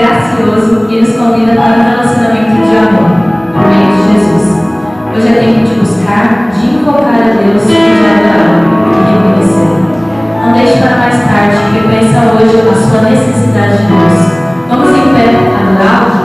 gracioso e nos convida para um relacionamento de amor, por meio de Jesus. Hoje é tempo de buscar, de invocar a Deus e de adorá-lo e reconhecê-lo. Não deixe para mais tarde, reconheça hoje a sua necessidade de Deus. Vamos em pé adorá-lo?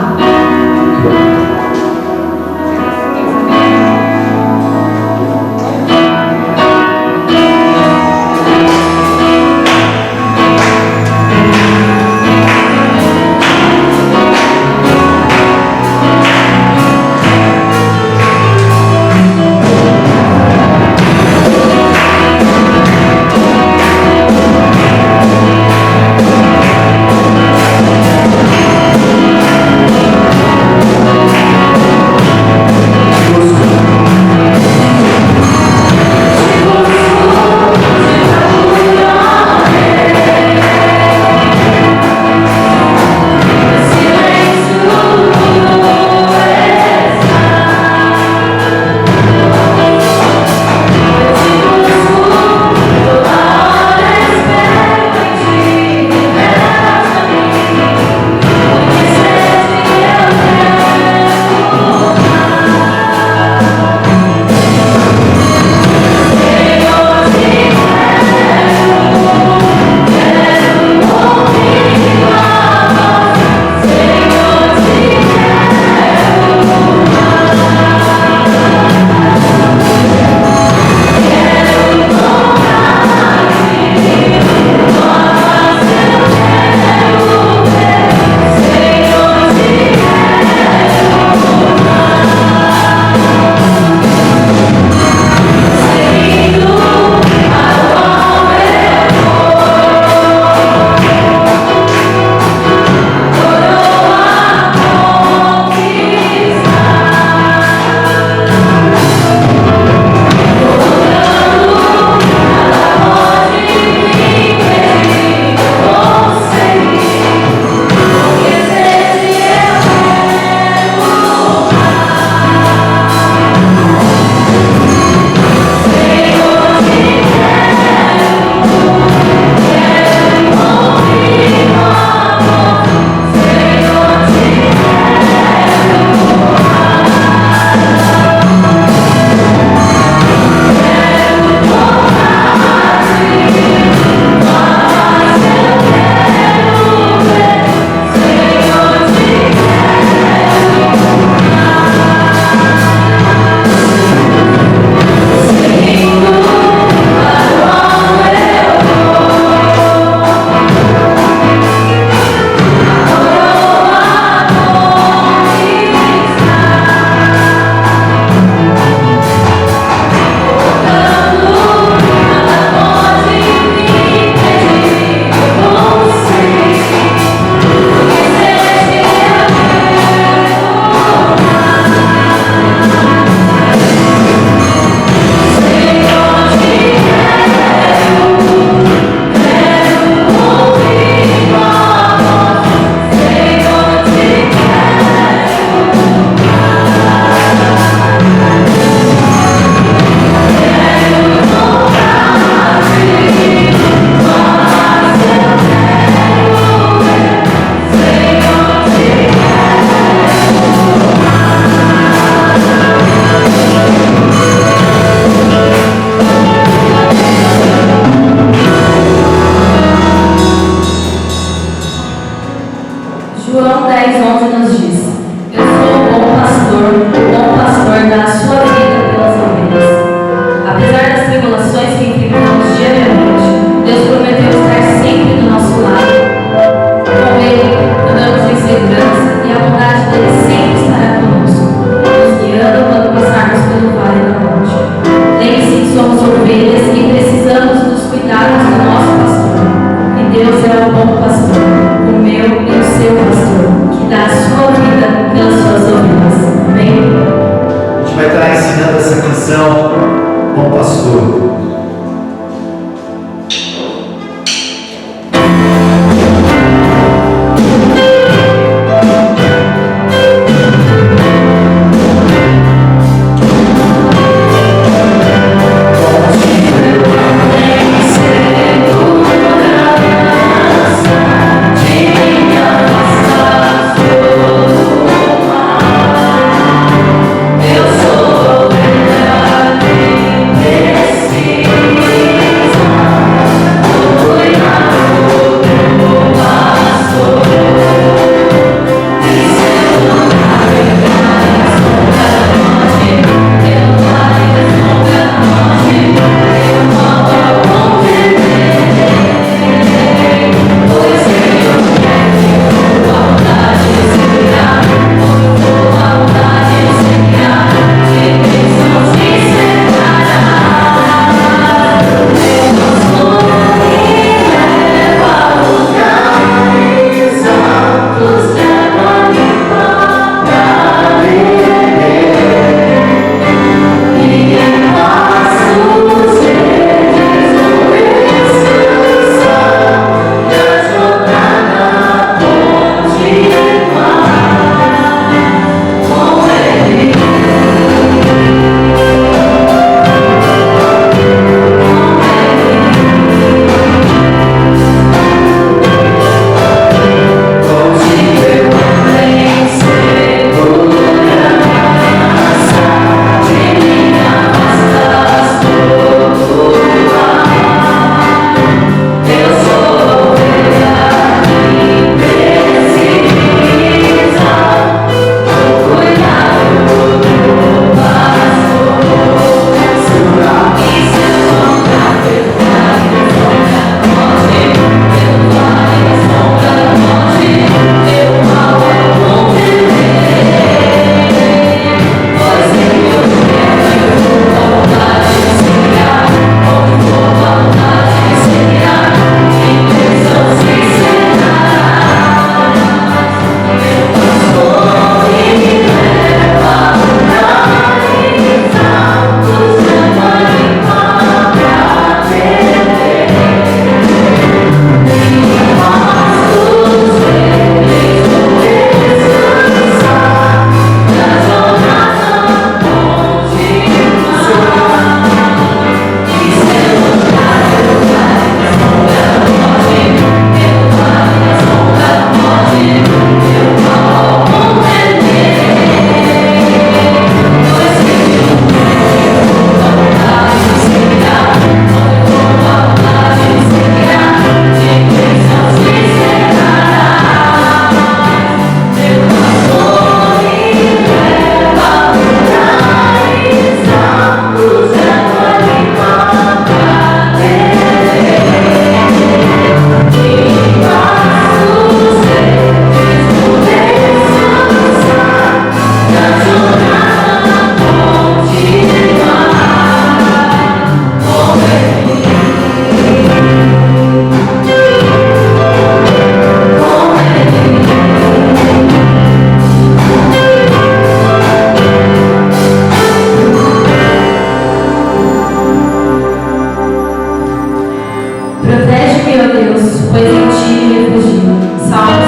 Deus, pois em ti me refugio. Salmos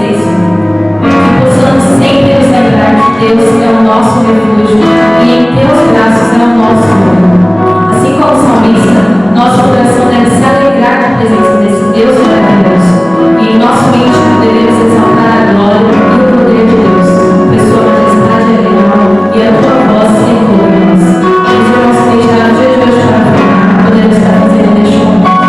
16. Que possamos sempre nos lembrar que Deus é o nosso refúgio e em teus braços é o nosso reino. Assim como o salmista, nosso coração deve se alegrar na presença desse Deus maravilhoso. E em nosso íntimo devemos exaltar a glória e o poder de Deus, pois sua majestade é real e a tua voz ecoa em nós. Os irmãos que deixaram o dia de hoje para frente, podemos estar fazendo neste momento.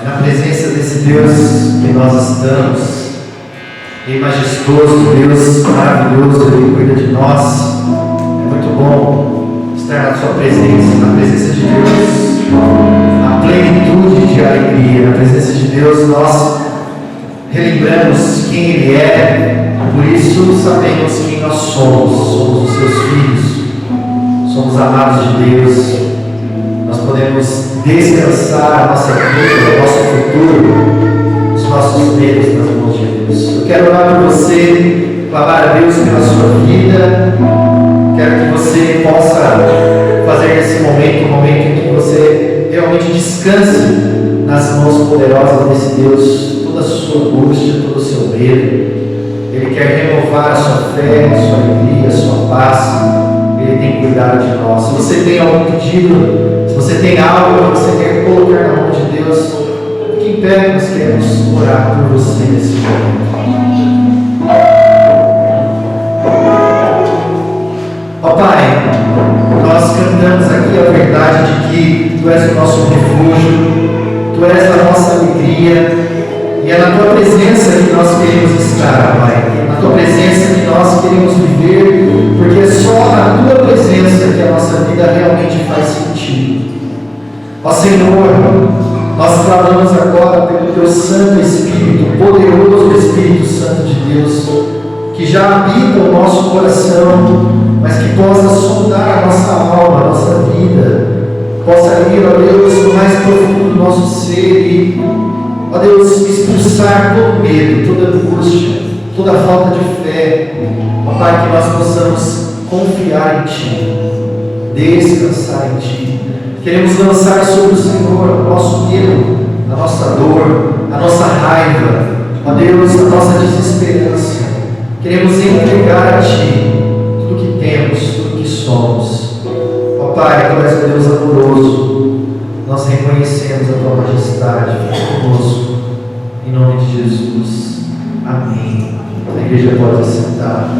É na presença desse Deus que nós estamos. E majestoso, Deus maravilhoso, Ele cuida de nós. É muito bom estar na sua presença, na presença de Deus, na plenitude de alegria. Na presença de Deus nós relembramos quem Ele é, por isso sabemos quem nós somos. Somos os seus filhos, somos amados de Deus. Nós podemos descansar a nossa vida, o nosso futuro, os nossos medos nas mãos de Deus. Eu quero orar por você, clamar a Deus pela sua vida. Quero que você possa fazer nesse momento um momento em que você realmente descanse nas mãos poderosas desse Deus, toda a sua angústia, todo o seu medo. Ele quer renovar a sua fé, a sua alegria, a sua paz. Ele tem cuidado de nós. Se você tem algum pedido, se você tem algo que você quer colocar na mão de Deus, fique em pé, nós queremos orar por você nesse momento. Ó Pai, nós cantamos aqui a verdade de que Tu és o nosso refúgio, Tu és a nossa alegria, e é na Tua presença que nós queremos estar, Pai. É na Tua presença que nós queremos viver, porque é só na Tua presença que a nossa vida realmente faz sentido. Ó Senhor, nós clamamos agora pelo Teu Santo Espírito, o poderoso Espírito Santo de Deus, que já habita o nosso coração, mas que possa sondar a nossa alma, a nossa vida, possa ir, ó Deus, no mais profundo do nosso ser e, ó Deus, expulsar todo medo, toda angústia, toda falta de fé. Ó Pai, que nós possamos confiar em Ti, descansar em Ti. Queremos lançar sobre o Senhor o nosso medo, a nossa dor, a nossa raiva, ó Deus, a nossa desesperança. Queremos entregar a Ti tudo que temos, tudo que somos. Ó Pai, Tu és um Deus amoroso. Nós reconhecemos a Tua majestade. Fique conosco. Em nome de Jesus. Amém. A igreja pode sentar.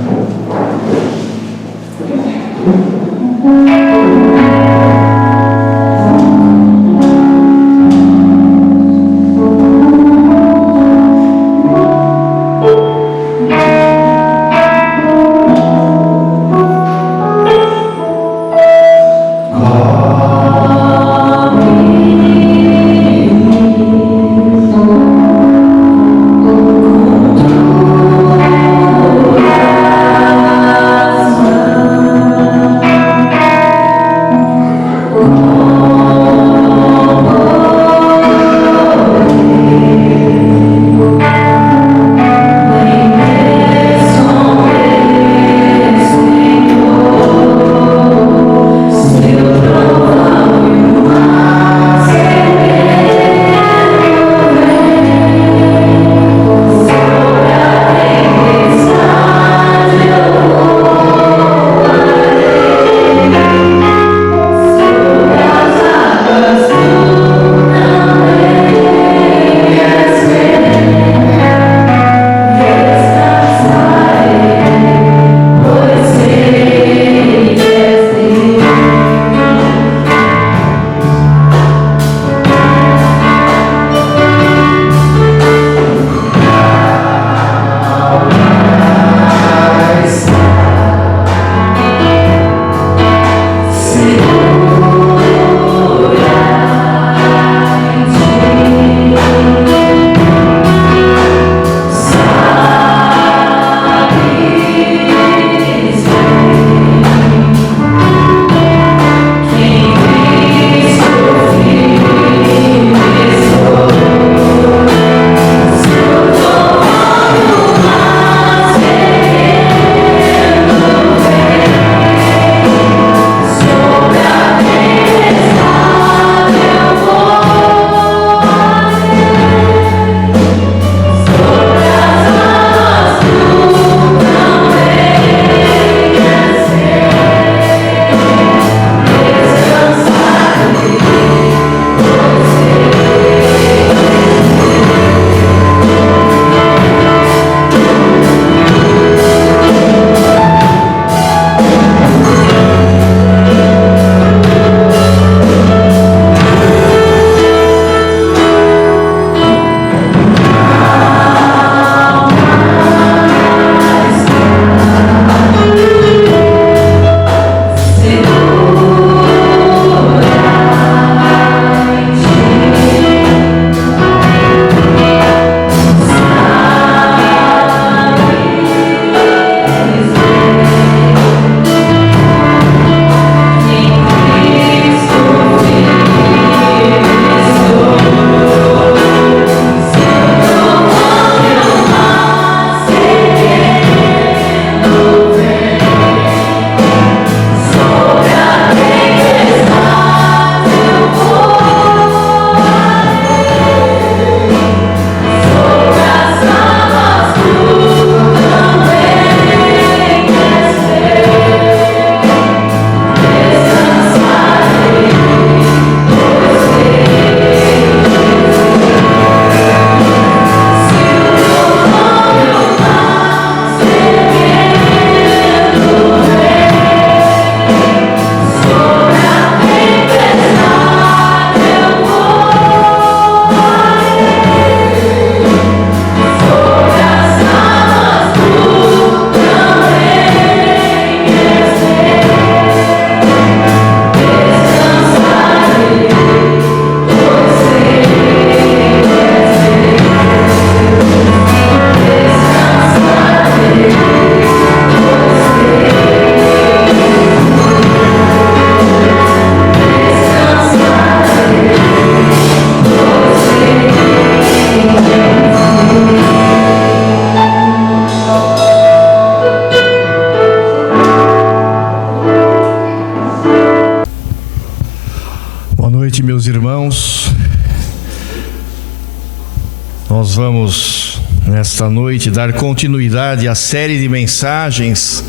Nós vamos, nesta noite, dar continuidade à série de mensagens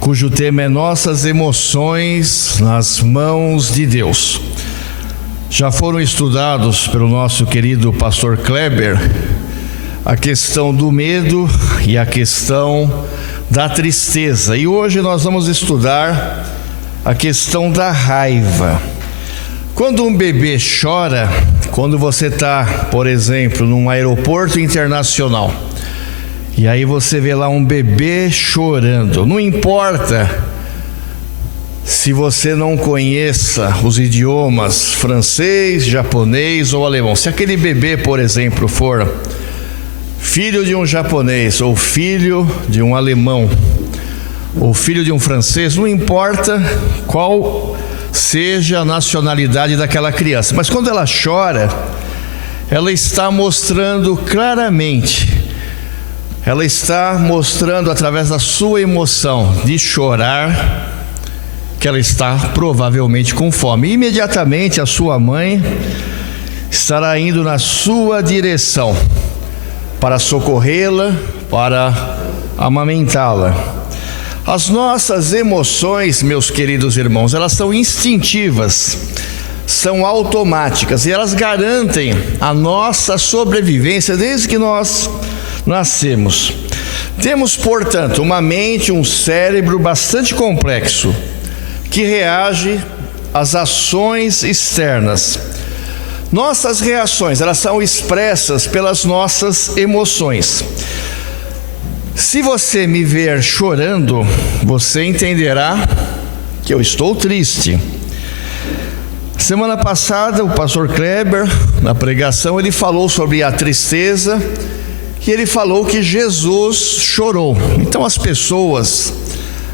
cujo tema é Nossas Emoções nas Mãos de Deus. Já foram estudados pelo nosso querido pastor Kleber a questão do medo e a questão da tristeza. E hoje nós vamos estudar a questão da raiva. Quando um bebê chora, quando você está, por exemplo, num aeroporto internacional, e aí você vê lá um bebê chorando, não importa se você não conheça os idiomas francês, japonês ou alemão, se aquele bebê, por exemplo, for filho de um japonês, ou filho de um alemão, ou filho de um francês, não importa qual seja a nacionalidade daquela criança, mas quando ela chora, ela está mostrando claramente, ela está mostrando através da sua emoção de chorar, que ela está provavelmente com fome. E imediatamente a sua mãe estará indo na sua direção para socorrê-la, para amamentá-la. As nossas emoções, meus queridos irmãos, elas são instintivas, são automáticas e elas garantem a nossa sobrevivência desde que nós nascemos. Temos, portanto, uma mente, um cérebro bastante complexo que reage às ações externas. Nossas reações, elas são expressas pelas nossas emoções. Se você me ver chorando, você entenderá que eu estou triste. Semana passada, o pastor Kleber, na pregação, ele falou sobre a tristeza e ele falou que Jesus chorou. Então as pessoas,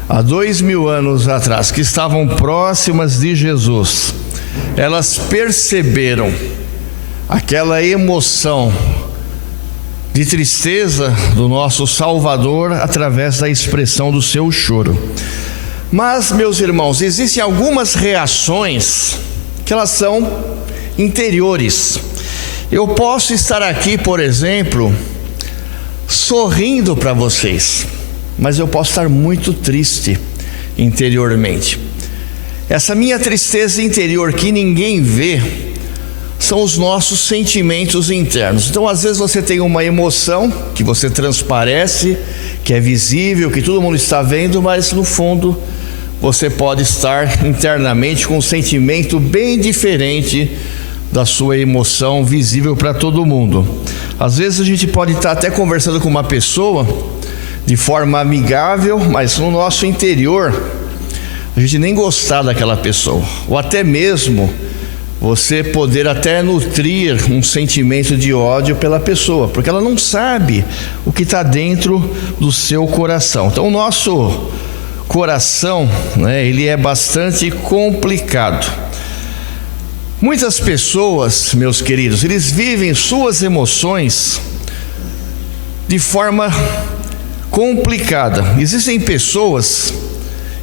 há 2000 anos atrás, que estavam próximas de Jesus, elas perceberam aquela emoção de tristeza do nosso Salvador através da expressão do seu choro. Mas, meus irmãos, existem algumas reações que elas são interiores. Eu posso estar aqui, por exemplo, sorrindo para vocês, mas eu posso estar muito triste interiormente. Essa minha tristeza interior que ninguém vê são os nossos sentimentos internos. Então, às vezes você tem uma emoção que você transparece, que é visível, que todo mundo está vendo, mas no fundo você pode estar internamente com um sentimento bem diferente da sua emoção visível para todo mundo. Às vezes a gente pode estar até conversando com uma pessoa de forma amigável, mas no nosso interior a gente nem gostar daquela pessoa, ou até mesmo você poder até nutrir um sentimento de ódio pela pessoa, porque ela não sabe o que está dentro do seu coração. Então o nosso coração, ele é bastante complicado. Muitas pessoas, meus queridos, eles vivem suas emoções de forma complicada. Existem pessoas,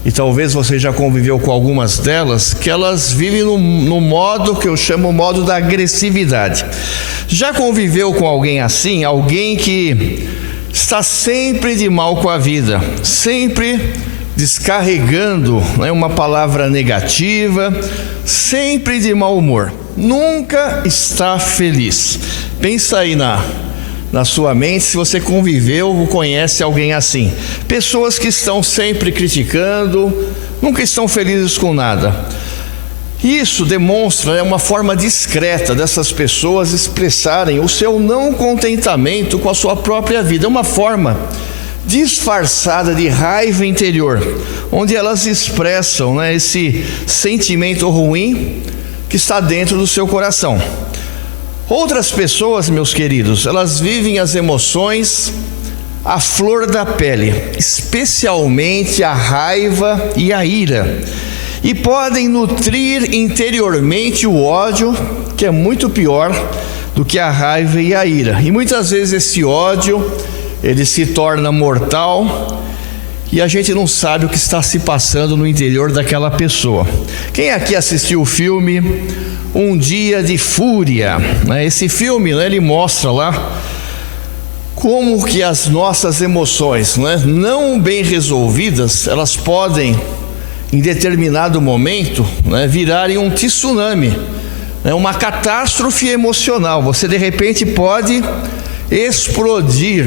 e talvez você já conviveu com algumas delas, que elas vivem no modo que eu chamo modo da agressividade. Já conviveu com alguém assim? Alguém que está sempre de mal com a vida, sempre descarregando, uma palavra negativa, sempre de mau humor, nunca está feliz. Pensa aí na sua mente, se você conviveu ou conhece alguém assim. Pessoas que estão sempre criticando, nunca estão felizes com nada. Isso demonstra uma forma discreta dessas pessoas expressarem o seu não contentamento com a sua própria vida. É uma forma disfarçada de raiva interior, onde elas expressam esse sentimento ruim que está dentro do seu coração. Outras pessoas, meus queridos, elas vivem as emoções à flor da pele, especialmente a raiva e a ira, e podem nutrir interiormente o ódio, que é muito pior do que a raiva e a ira. E muitas vezes esse ódio, ele se torna mortal e a gente não sabe o que está se passando no interior daquela pessoa. Quem aqui assistiu o filme Um Dia de Fúria? Esse filme, ele mostra lá como que as nossas emoções, não bem resolvidas, elas podem, em determinado momento, virarem um tsunami, uma catástrofe emocional. Você de repente pode explodir.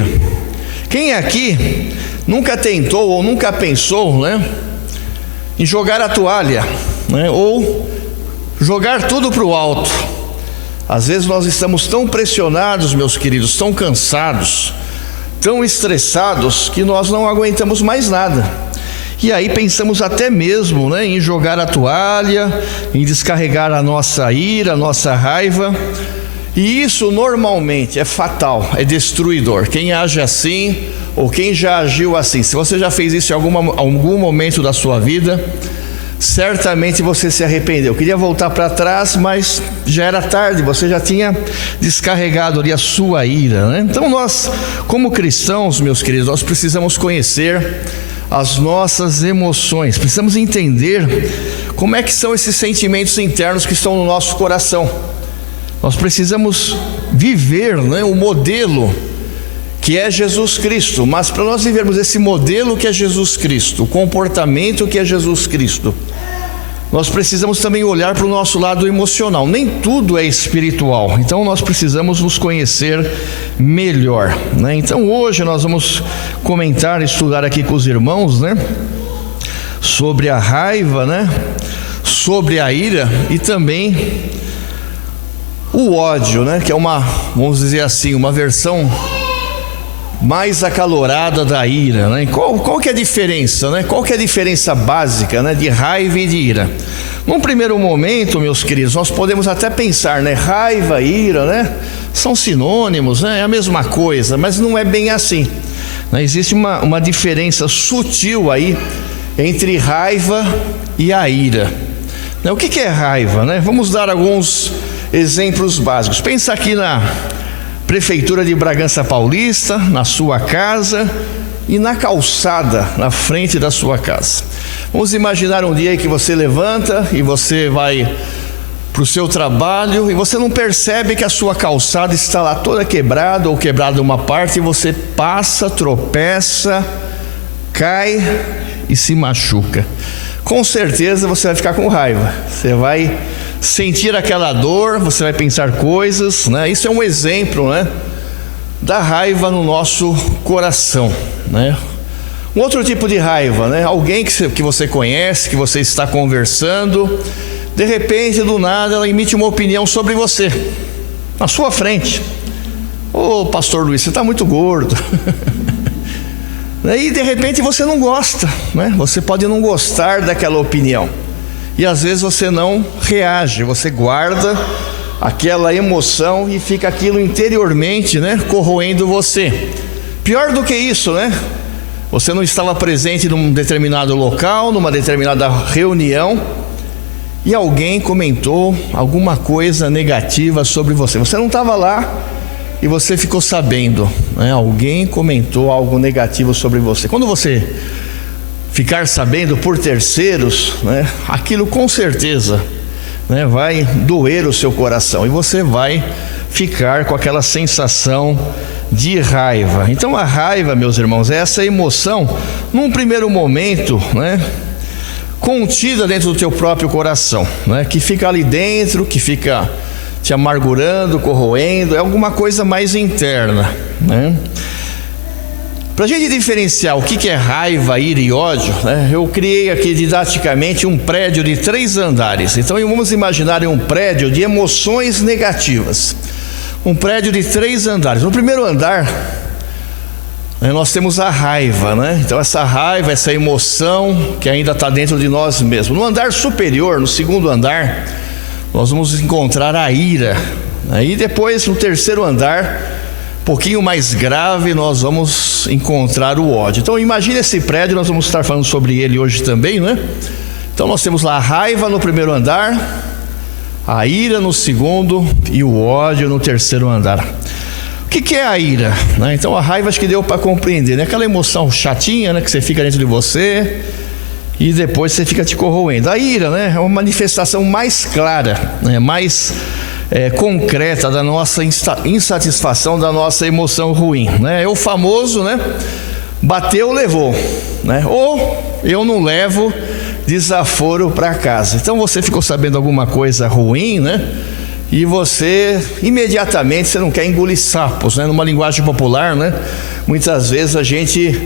Quem aqui nunca tentou ou nunca pensou, em jogar a toalha, ou jogar tudo para o alto? Às vezes nós estamos tão pressionados, meus queridos, tão cansados, tão estressados, que nós não aguentamos mais nada. E aí pensamos até mesmo, em jogar a toalha, em descarregar a nossa ira, a nossa raiva. E isso normalmente é fatal, é destruidor. Quem age assim, ou quem já agiu assim, se você já fez isso em algum momento da sua vida, certamente você se arrependeu. Queria voltar para trás, mas já era tarde, você já tinha descarregado ali a sua ira, Então nós, como cristãos, meus queridos, nós precisamos conhecer as nossas emoções, precisamos entender como é que são esses sentimentos internos que estão no nosso coração. Nós precisamos viver, o modelo que é Jesus Cristo. Mas para nós vivermos esse modelo que é Jesus Cristo, o comportamento que é Jesus Cristo, nós precisamos também olhar para o nosso lado emocional. Nem tudo é espiritual, então nós precisamos nos conhecer melhor, Então hoje nós vamos comentar, estudar aqui com os irmãos, sobre a raiva, sobre a ira e também o ódio, que é vamos dizer assim, uma versão mais acalorada da ira, Qual que é a diferença, Qual que é a diferença básica, de raiva e de ira? Num primeiro momento, meus queridos, nós podemos até pensar, raiva, ira, são sinônimos, é a mesma coisa, mas não é bem assim, Existe uma diferença sutil aí entre raiva e a ira. O que é raiva, Vamos dar alguns exemplos básicos. Pensa aqui na Prefeitura de Bragança Paulista, na sua casa e na calçada, na frente da sua casa. Vamos imaginar um dia que você levanta e você vai para o seu trabalho e você não percebe que a sua calçada está lá toda quebrada ou quebrada uma parte, e você passa, tropeça, cai e se machuca. Com certeza você vai ficar com raiva, você vai sentir aquela dor, você vai pensar coisas, Isso é um exemplo, da raiva no nosso coração, Um outro tipo de raiva, Alguém que você conhece, que você está conversando, de repente, do nada, ela emite uma opinião sobre você, na sua frente. Ô, pastor Luiz, você está muito gordo. E de repente você não gosta, Você pode não gostar daquela opinião. E às vezes você não reage, você guarda aquela emoção e fica aquilo interiormente, corroendo você. Pior do que isso, Você não estava presente num determinado local, numa determinada reunião, e alguém comentou alguma coisa negativa sobre você. Você não estava lá e você ficou sabendo, Alguém comentou algo negativo sobre você. Quando você ficar sabendo por terceiros, aquilo com certeza, vai doer o seu coração e você vai ficar com aquela sensação de raiva. Então a raiva, meus irmãos, é essa emoção, num primeiro momento, contida dentro do teu próprio coração, que fica ali dentro, que fica te amargurando, corroendo, é alguma coisa mais interna, Para a gente diferenciar o que é raiva, ira e ódio, eu criei aqui didaticamente um prédio de 3 andares. Então vamos imaginar um prédio de emoções negativas. Um prédio de 3 andares. No primeiro andar, nós temos a raiva, Então essa raiva, essa emoção que ainda está dentro de nós mesmos. No andar superior, no segundo andar, nós vamos encontrar a ira. E depois, no terceiro andar, um pouquinho mais grave, nós vamos encontrar o ódio. Então imagine esse prédio, nós vamos estar falando sobre ele hoje também, Então nós temos lá a raiva no primeiro andar, a ira no segundo e o ódio no terceiro andar. O que é a ira? Né? Então a raiva acho que deu para compreender, né? Aquela emoção chatinha, né? Que você fica dentro de você e depois você fica te corroendo. A ira, né? É uma manifestação mais clara, né? Mais concreta da nossa insatisfação, da nossa emoção ruim, né? É o famoso, né? Bateu, levou, né? Ou eu não levo desaforo para casa. Então você ficou sabendo alguma coisa ruim, né? E você imediatamente você não quer engolir sapos, né? Numa linguagem popular, né? Muitas vezes a gente,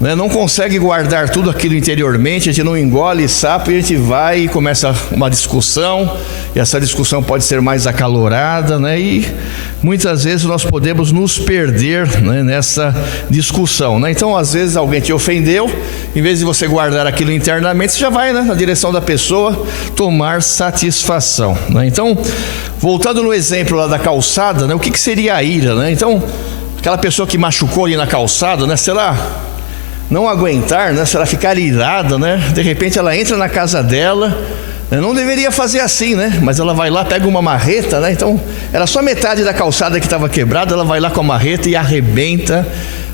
né, não consegue guardar tudo aquilo interiormente, a gente não engole sapo e a gente vai e começa uma discussão, e essa discussão pode ser mais acalorada, né? E muitas vezes nós podemos nos perder, né, nessa discussão, né? Então às vezes alguém te ofendeu, em vez de você guardar aquilo internamente, você já vai, né, na direção da pessoa tomar satisfação, né? Então, voltando no exemplo lá da calçada, né, o que seria a ira, né? Então, aquela pessoa que machucou ali na calçada, né, sei lá, não aguentar, né, se ela ficar irada, né, de repente ela entra na casa dela, né, não deveria fazer assim, né, mas ela vai lá, pega uma marreta, né, então era só metade da calçada que estava quebrada, ela vai lá com a marreta e arrebenta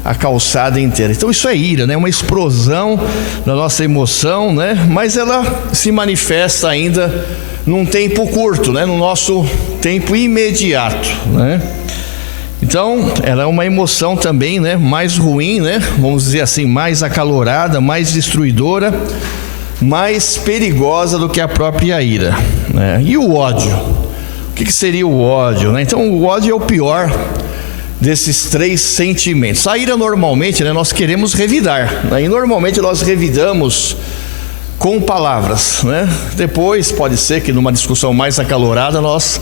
a calçada inteira. Então isso é ira, né, uma explosão da nossa emoção, né, mas ela se manifesta ainda num tempo curto, né, no nosso tempo imediato, né. Então, ela é uma emoção também, né, mais ruim, né, vamos dizer assim, mais acalorada, mais destruidora, mais perigosa do que a própria ira, né? E o ódio? O que seria o ódio, né? Então, o ódio é o pior desses três sentimentos. A ira normalmente, né, nós queremos revidar, né? E normalmente nós revidamos com palavras, né? Depois pode ser que numa discussão mais acalorada nós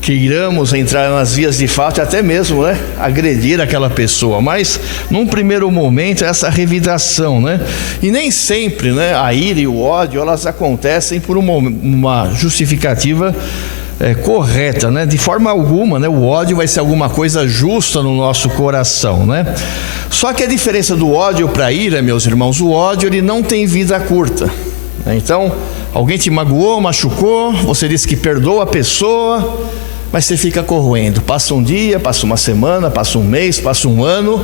queiramos entrar nas vias de fato e até mesmo, né, agredir aquela pessoa, mas num primeiro momento essa revidação, né, e nem sempre, né, a ira e o ódio elas acontecem por uma justificativa correta, né, de forma alguma, né, o ódio vai ser alguma coisa justa no nosso coração, né. Só que a diferença do ódio para a ira, meus irmãos, o ódio ele não tem vida curta, né? Então alguém te magoou, machucou, você disse que perdoa a pessoa, mas você fica corroendo, passa um dia, passa uma semana, passa um mês, passa um ano,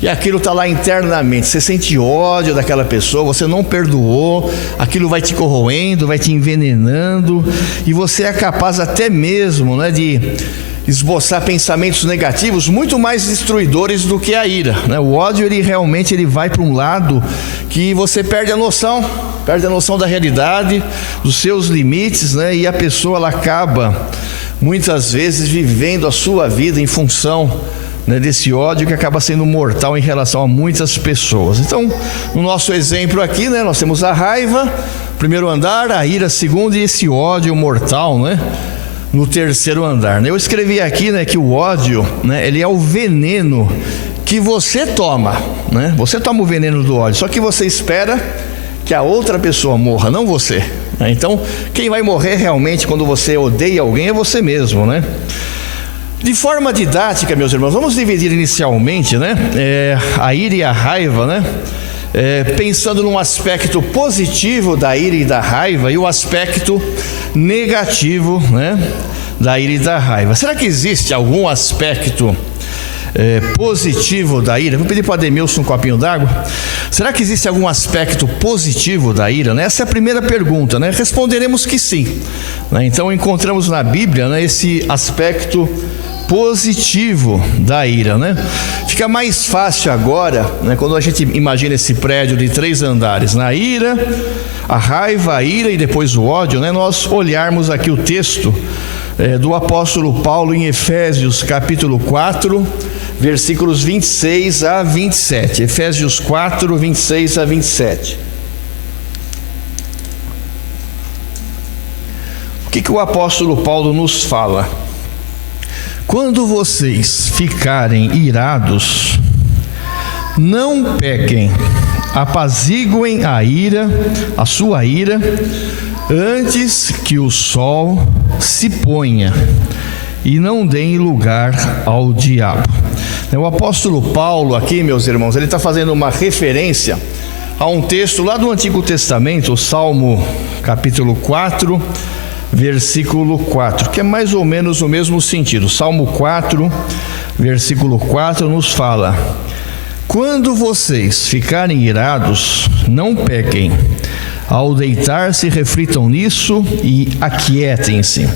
e aquilo está lá internamente, você sente ódio daquela pessoa, você não perdoou, aquilo vai te corroendo, vai te envenenando, e você é capaz até mesmo, né, de esboçar pensamentos negativos muito mais destruidores do que a ira, né? O ódio ele realmente vai para um lado que você perde a noção da realidade, dos seus limites, né? E a pessoa ela acaba muitas vezes vivendo a sua vida em função, né, desse ódio que acaba sendo mortal em relação a muitas pessoas. Então, no nosso exemplo aqui, né, nós temos a raiva, primeiro andar, a ira, segundo, e esse ódio mortal, né, no terceiro andar, né? Eu escrevi aqui, né, que o ódio, né, ele é o veneno que você toma, né? Você toma o veneno do ódio, só que você espera que a outra pessoa morra, não você, né? Então, quem vai morrer realmente quando você odeia alguém é você mesmo, né? De forma didática, meus irmãos, vamos dividir inicialmente, né, a ira e a raiva, né? Pensando num aspecto positivo da ira e da raiva e o aspecto negativo, né, da ira e da raiva. Será que existe algum aspecto positivo da ira? Vou pedir para o Ademilson um copinho d'água. Será que existe algum aspecto positivo da ira, né? Essa é a primeira pergunta, né? Responderemos que sim, né? Então encontramos na Bíblia, né, esse aspecto positivo da ira, né? Fica mais fácil agora, né, quando a gente imagina esse prédio de 3 andares, na ira, a raiva, a ira e depois o ódio, né, nós olharmos aqui o texto do apóstolo Paulo em Efésios capítulo 4, versículos 26 a 27. Efésios 4, 26 a 27. O que o apóstolo Paulo nos fala? Quando vocês ficarem irados, não pequem, apaziguem a sua ira, antes que o sol se ponha, e não deem lugar ao diabo. O apóstolo Paulo aqui, meus irmãos, ele está fazendo uma referência a um texto lá do Antigo Testamento, o Salmo capítulo 4, versículo 4, que é mais ou menos o mesmo sentido. Salmo 4, versículo 4 nos fala: quando vocês ficarem irados, não pequem. Ao deitar-se, reflitam nisso e aquietem-se.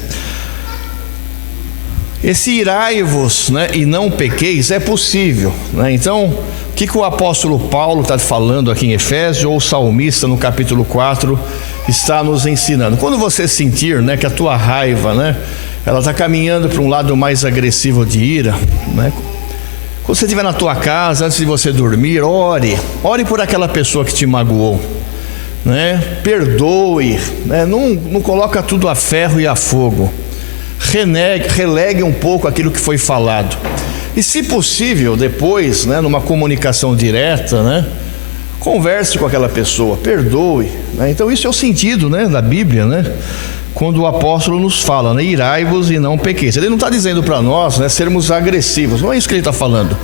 Esse irai-vos, né, e não pequeis é possível, né? Então, o que o apóstolo Paulo está falando aqui em Efésios, ou o salmista no capítulo 4 está nos ensinando? Quando você sentir, né, que a tua raiva, né, ela está caminhando para um lado mais agressivo de ira, né? Quando você estiver na tua casa, antes de você dormir, ore por aquela pessoa que te magoou, né? Perdoe, né? Não coloca tudo a ferro e a fogo. Relegue um pouco aquilo que foi falado. E se possível, depois, né, numa comunicação direta, né, converse com aquela pessoa, perdoe, né? Então isso é o sentido, né, da Bíblia, né? Quando o apóstolo nos fala, né, irai-vos e não pequeis. Ele não está dizendo para nós, né, sermos agressivos. Não é isso que ele está falando.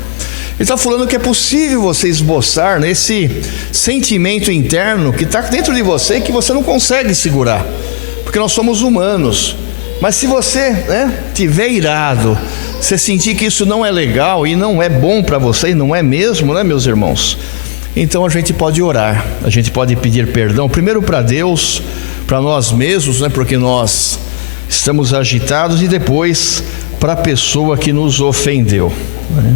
Ele está falando que é possível você esboçar, né, esse sentimento interno que está dentro de você, que você não consegue segurar, porque nós somos humanos. Mas se você, né, tiver irado, você sentir que isso não é legal e não é bom para você, e não é mesmo, né, meus irmãos? Então a gente pode orar, a gente pode pedir perdão, primeiro para Deus, para nós mesmos, né, porque nós estamos agitados, e depois para a pessoa que nos ofendeu, né?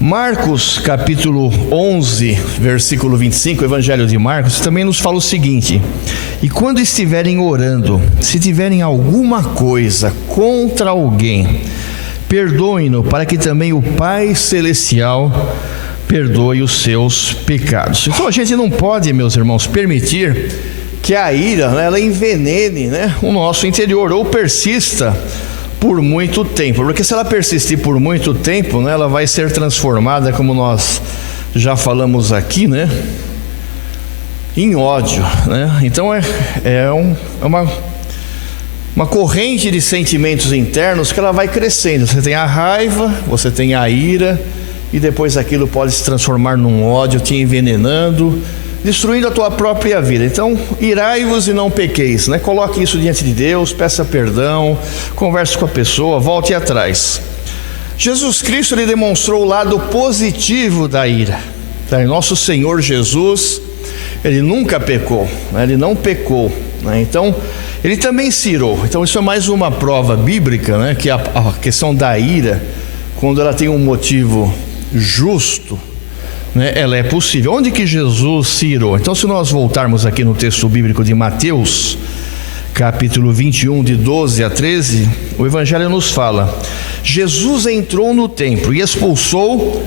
Marcos capítulo 11, versículo 25, o Evangelho de Marcos, também nos fala o seguinte: e quando estiverem orando, se tiverem alguma coisa contra alguém, perdoem-no, para que também o Pai Celestial perdoe os seus pecados. Então a gente não pode, meus irmãos, permitir que a ira, né, ela envenene, né, o nosso interior, ou persista por muito tempo, porque se ela persistir por muito tempo, né, ela vai ser transformada, como nós já falamos aqui, né, em ódio, né? Então é uma corrente de sentimentos internos que ela vai crescendo. Você tem a raiva, você tem a ira, e depois aquilo pode se transformar num ódio, te envenenando, destruindo a tua própria vida. Então, irai-vos e não pequeis, né? Coloque isso diante de Deus, peça perdão, converse com a pessoa, volte atrás. Jesus Cristo, ele demonstrou o lado positivo da ira, tá? Nosso Senhor Jesus, ele nunca pecou, né? Ele não pecou, né? Então, ele também se irou. Então, isso é mais uma prova bíblica, né? Que a questão da ira, quando ela tem um motivo justo, né, ela é possível. Onde que Jesus se irou? Então, se nós voltarmos aqui no texto bíblico de Mateus, capítulo 21, de 12 a 13, o Evangelho nos fala: Jesus entrou no templo e expulsou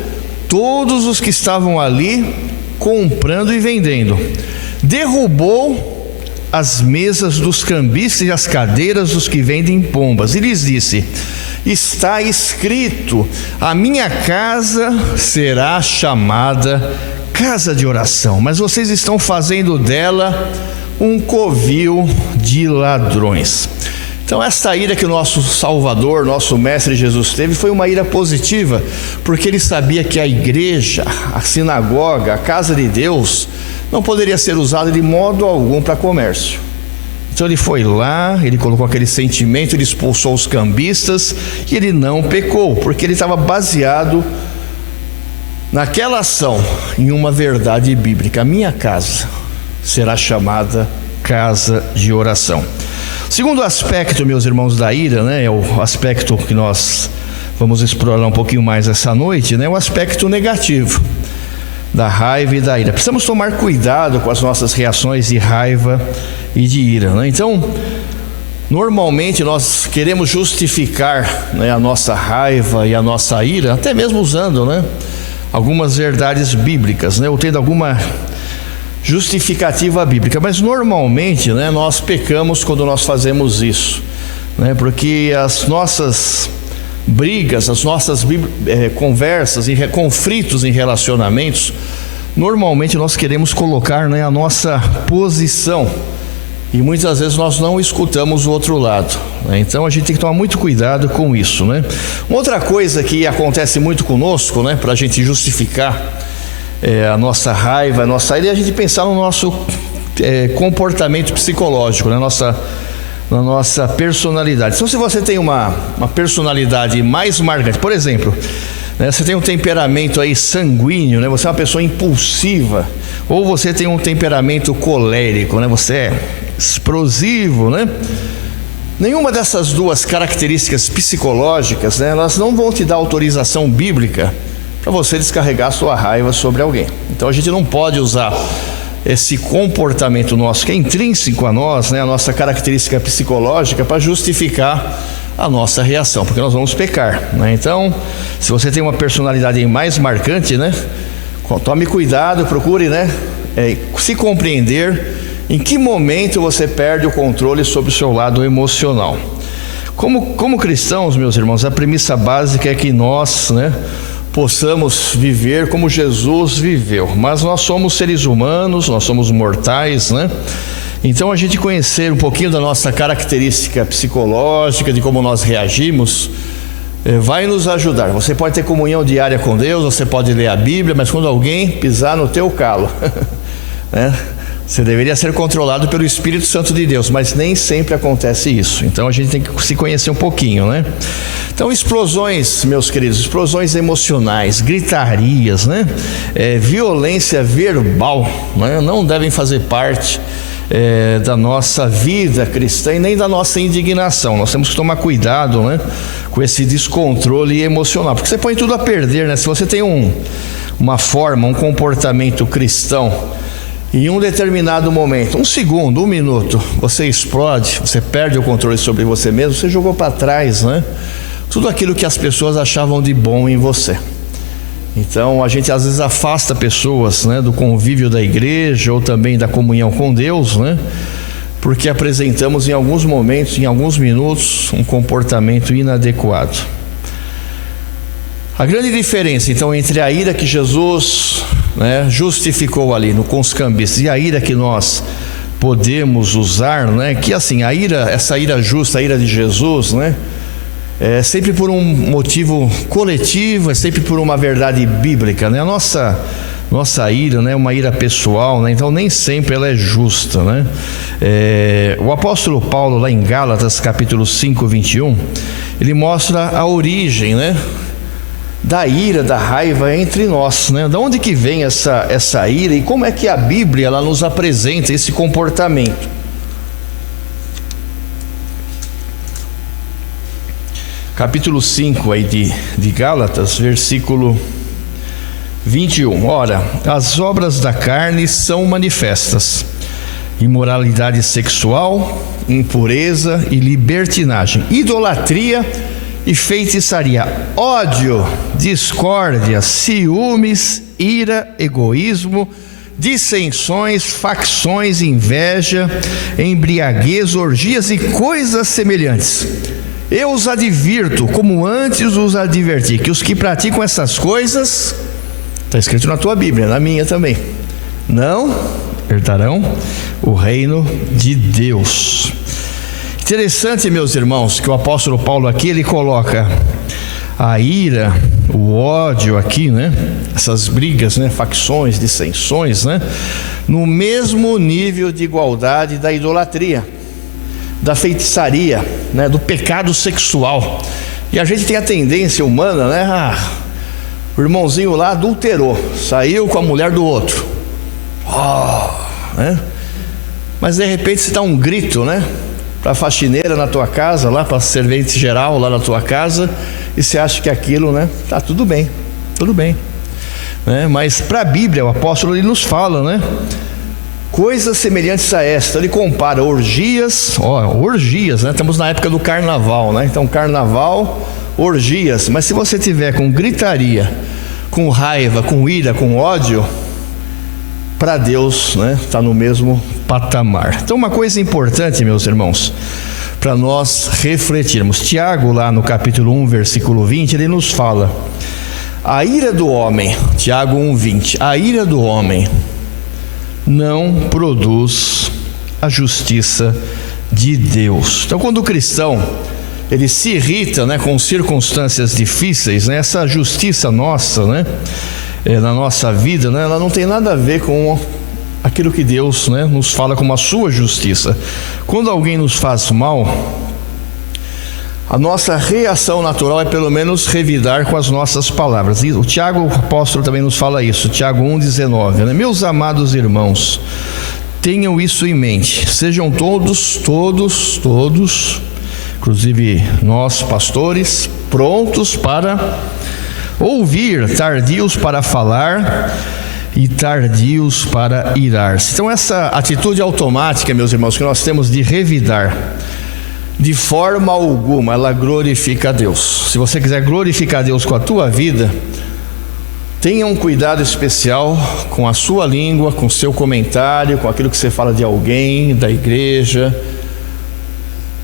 todos os que estavam ali comprando e vendendo, derrubou as mesas dos cambistas e as cadeiras dos que vendem pombas, e lhes disse: está escrito, a minha casa será chamada casa de oração, mas vocês estão fazendo dela um covil de ladrões. Então essa ira que o nosso Salvador, nosso Mestre Jesus teve, foi uma ira positiva, porque ele sabia que a igreja, a sinagoga, a casa de Deus, não poderia ser usada de modo algum para comércio. Então ele foi lá, ele colocou aquele sentimento, ele expulsou os cambistas, e ele não pecou, porque ele estava baseado naquela ação em uma verdade bíblica: a minha casa será chamada casa de oração. Segundo aspecto, meus irmãos, da ira, né, é o aspecto que nós vamos explorar um pouquinho mais essa noite, né, o aspecto negativo da raiva e da ira. Precisamos tomar cuidado com as nossas reações de raiva e de ira, né? Então, normalmente nós queremos justificar, né, a nossa raiva e a nossa ira, até mesmo usando, né, algumas verdades bíblicas, né, ou tendo alguma justificativa bíblica, mas normalmente, né, nós pecamos quando nós fazemos isso, né, porque as nossas brigas, as nossas conversas e conflitos em relacionamentos, normalmente nós queremos colocar, né, a nossa posição, e muitas vezes nós não escutamos o outro lado, né? Então a gente tem que tomar muito cuidado com isso, né? Uma outra coisa que acontece muito conosco, né, para a gente justificar a nossa raiva, a nossa ira, é a gente pensar no nosso comportamento psicológico, né? na nossa personalidade. Então, se você tem uma personalidade mais marcante, por exemplo, né, você tem um temperamento aí sanguíneo, né, você é uma pessoa impulsiva, ou você tem um temperamento colérico, né, você é explosivo, né? Nenhuma dessas duas características psicológicas, né, elas não vão te dar autorização bíblica para você descarregar sua raiva sobre alguém. Então a gente não pode usar esse comportamento nosso, que é intrínseco a nós, né, a nossa característica psicológica, para justificar a nossa reação, porque nós vamos pecar, né? Então, se você tem uma personalidade mais marcante, né, tome cuidado, procure, né, se compreender em que momento você perde o controle sobre o seu lado emocional. Como cristãos, meus irmãos, a premissa básica é que nós, né, possamos viver como Jesus viveu, mas nós somos seres humanos, nós somos mortais, né? Então a gente conhecer um pouquinho da nossa característica psicológica, de como nós reagimos, vai nos ajudar. Você pode ter comunhão diária com Deus, você pode ler a Bíblia, mas quando alguém pisar no teu calo, né, você deveria ser controlado pelo Espírito Santo de Deus, mas nem sempre acontece isso. Então a gente tem que se conhecer um pouquinho, né? Então, explosões, meus queridos, explosões emocionais, gritarias, né? Violência verbal, né, não devem fazer parte da nossa vida cristã e nem da nossa indignação. Nós temos que tomar cuidado, né, com esse descontrole emocional, porque você põe tudo a perder, né? Se você tem uma forma, um comportamento cristão, em um determinado momento, um segundo, um minuto, você explode, você perde o controle sobre você mesmo, você jogou para trás, né, tudo aquilo que as pessoas achavam de bom em você. Então a gente às vezes afasta pessoas, né, do convívio da igreja ou também da comunhão com Deus, né, porque apresentamos em alguns momentos, em alguns minutos, um comportamento inadequado. A grande diferença então entre a ira que Jesus, né, justificou ali com os cambistas e a ira que nós podemos usar, né, que assim, essa ira justa, a ira de Jesus, né, é sempre por um motivo coletivo, é sempre por uma verdade bíblica, né? A nossa ira, né, é uma ira pessoal, né? Então nem sempre ela é justa, né? O apóstolo Paulo, lá em Gálatas capítulo 5, 21, ele mostra a origem, né, da ira, da raiva entre nós, né? De onde que vem essa ira e como é que a Bíblia ela nos apresenta esse comportamento? Capítulo 5 aí de Gálatas, versículo 21. Ora, as obras da carne são manifestas: imoralidade sexual, impureza e libertinagem, idolatria e feitiçaria, ódio, discórdia, ciúmes, ira, egoísmo, dissensões, facções, inveja, embriaguez, orgias e coisas semelhantes. Eu os advirto, como antes os adverti, que os que praticam essas coisas, está escrito na tua Bíblia, na minha também, não herdarão o reino de Deus. Interessante, meus irmãos, que o apóstolo Paulo aqui, ele coloca a ira, o ódio aqui, né, essas brigas, né, facções, dissensões, né, no mesmo nível de igualdade da idolatria, da feitiçaria, né, do pecado sexual. E a gente tem a tendência humana, né, o irmãozinho lá adulterou, saiu com a mulher do outro, né? Mas de repente você dá um grito, né, para a faxineira na tua casa, lá para a servente geral lá na tua casa, e você acha que aquilo, né, tá tudo bem, né? Mas para a Bíblia o apóstolo ele nos fala, né, coisas semelhantes a esta. Ele compara orgias, né? Estamos na época do carnaval, né? Então carnaval, orgias. Mas se você tiver com gritaria, com raiva, com ira, com ódio, para Deus, né, está no mesmo patamar. Então uma coisa importante, meus irmãos, para nós refletirmos. Tiago, lá no capítulo 1, versículo 20, ele nos fala: a ira do homem, Tiago 1, 20, a ira do homem não produz a justiça de Deus. Então quando o cristão ele se irrita, né, com circunstâncias difíceis, né, essa justiça nossa, né, na nossa vida, né, ela não tem nada a ver com aquilo que Deus, né, nos fala como a sua justiça. Quando alguém nos faz mal, a nossa reação natural é pelo menos revidar com as nossas palavras. E o Tiago, o apóstolo, também nos fala isso, Tiago 1,19, né? Meus amados irmãos, tenham isso em mente, sejam todos, inclusive nós pastores, prontos para ouvir, tardios para falar e tardios para irar-se. Então essa atitude automática, meus irmãos, que nós temos de revidar, de forma alguma ela glorifica a Deus. Se você quiser glorificar a Deus com a tua vida, tenha um cuidado especial com a sua língua, com o seu comentário, com aquilo que você fala de alguém, da igreja.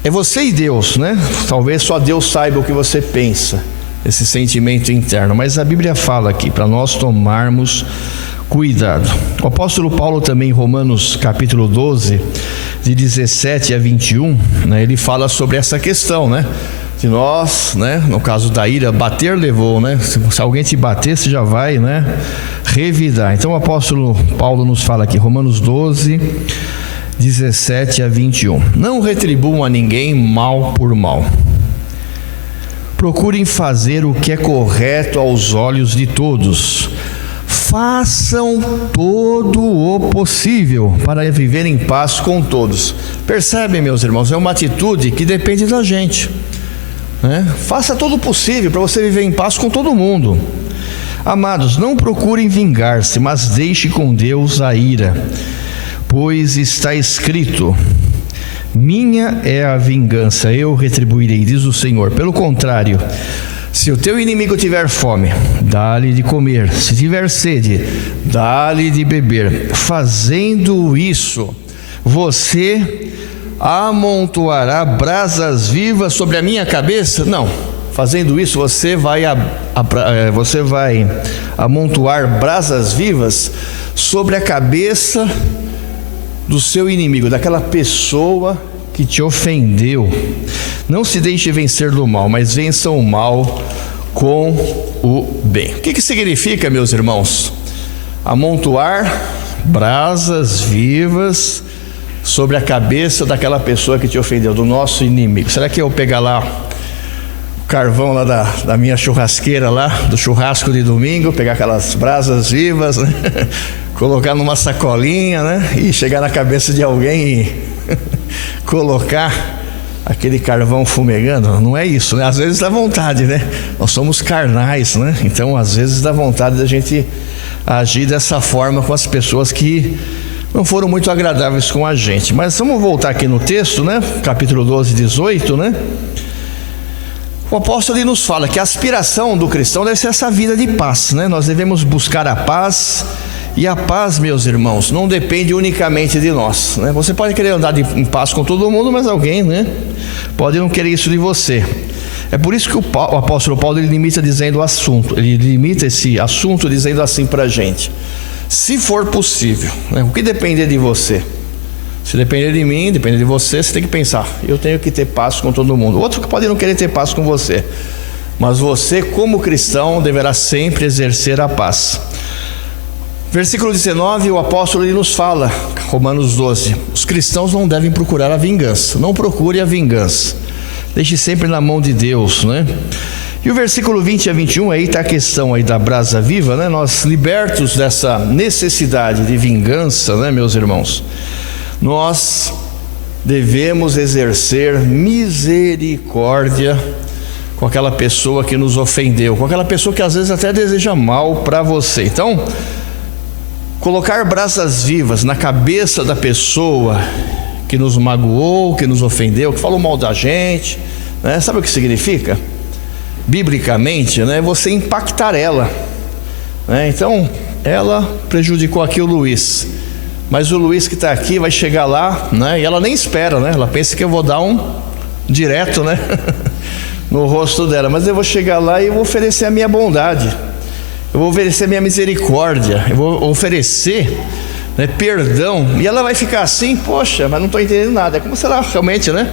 É você e Deus, né? Talvez só Deus saiba o que você pensa, esse sentimento interno, mas a Bíblia fala aqui para nós tomarmos cuidado. O apóstolo Paulo também, em Romanos capítulo 12, de 17 a 21, né, ele fala sobre essa questão, né, de nós, né, no caso da ira, bater levou, né, se alguém te bater, você já vai, né, revidar. Então o apóstolo Paulo nos fala aqui, Romanos 12, 17 a 21, não retribuam a ninguém mal por mal, procurem fazer o que é correto aos olhos de todos, façam todo o possível para viver em paz com todos. Percebem, meus irmãos, é uma atitude que depende da gente, né? Faça todo o possível para você viver em paz com todo mundo. Amados, não procurem vingar-se, mas deixe com Deus a ira, pois está escrito: minha é a vingança, eu retribuirei, diz o Senhor. Pelo contrário, se o teu inimigo tiver fome, dá-lhe de comer, se tiver sede, dá-lhe de beber. Fazendo isso, você amontoará brasas vivas sobre a minha cabeça? Não, fazendo isso você vai amontoar brasas vivas sobre a cabeça do seu inimigo, daquela pessoa que te ofendeu. Não se deixe vencer do mal, mas vença o mal com o bem. O que significa, meus irmãos? Amontoar brasas vivas sobre a cabeça daquela pessoa que te ofendeu, do nosso inimigo. Será que eu pegar lá o carvão lá da minha churrasqueira lá, do churrasco de domingo, pegar aquelas brasas vivas, né? Colocar numa sacolinha, né? E chegar na cabeça de alguém e colocar aquele carvão fumegando? Não é isso, né? Às vezes dá vontade, né? Nós somos carnais, né? Então às vezes dá vontade da gente agir dessa forma com as pessoas que não foram muito agradáveis com a gente. Mas vamos voltar aqui no texto, né? Capítulo 12, 18, né? O apóstolo ele nos fala que a aspiração do cristão deve ser essa vida de paz, né? Nós devemos buscar a paz. E a paz, meus irmãos, não depende unicamente de nós, né? Você pode querer andar em paz com todo mundo, mas alguém, né, pode não querer isso de você. É por isso que o apóstolo Paulo ele limita esse assunto dizendo assim para a gente: se for possível, né, o que depender de você, se depender de mim, depender de você, você tem que pensar: eu tenho que ter paz com todo mundo. Outro que pode não querer ter paz com você, mas você, como cristão, deverá sempre exercer a paz. Versículo 19, o apóstolo ele nos fala, Romanos 12, os cristãos não devem procurar a vingança. Não procure a vingança, deixe sempre na mão de Deus, né? E o versículo 20 a 21, aí está a questão aí da brasa viva, né? Nós libertos dessa necessidade de vingança, né, meus irmãos, nós devemos exercer misericórdia com aquela pessoa que nos ofendeu, com aquela pessoa que às vezes até deseja mal para você. Então, colocar brasas vivas na cabeça da pessoa que nos magoou, que nos ofendeu, que falou mal da gente, né? Sabe o que significa? Biblicamente, né? Você impactar ela, né? Então, ela prejudicou aqui o Luiz, mas o Luiz que está aqui vai chegar lá, né? E ela nem espera, né? Ela pensa que eu vou dar um direto, né? no rosto dela, mas eu vou chegar lá e vou oferecer a minha bondade, eu vou oferecer a minha misericórdia, eu vou oferecer, né, perdão, e ela vai ficar assim: poxa, mas não estou entendendo nada. É como se ela realmente, né,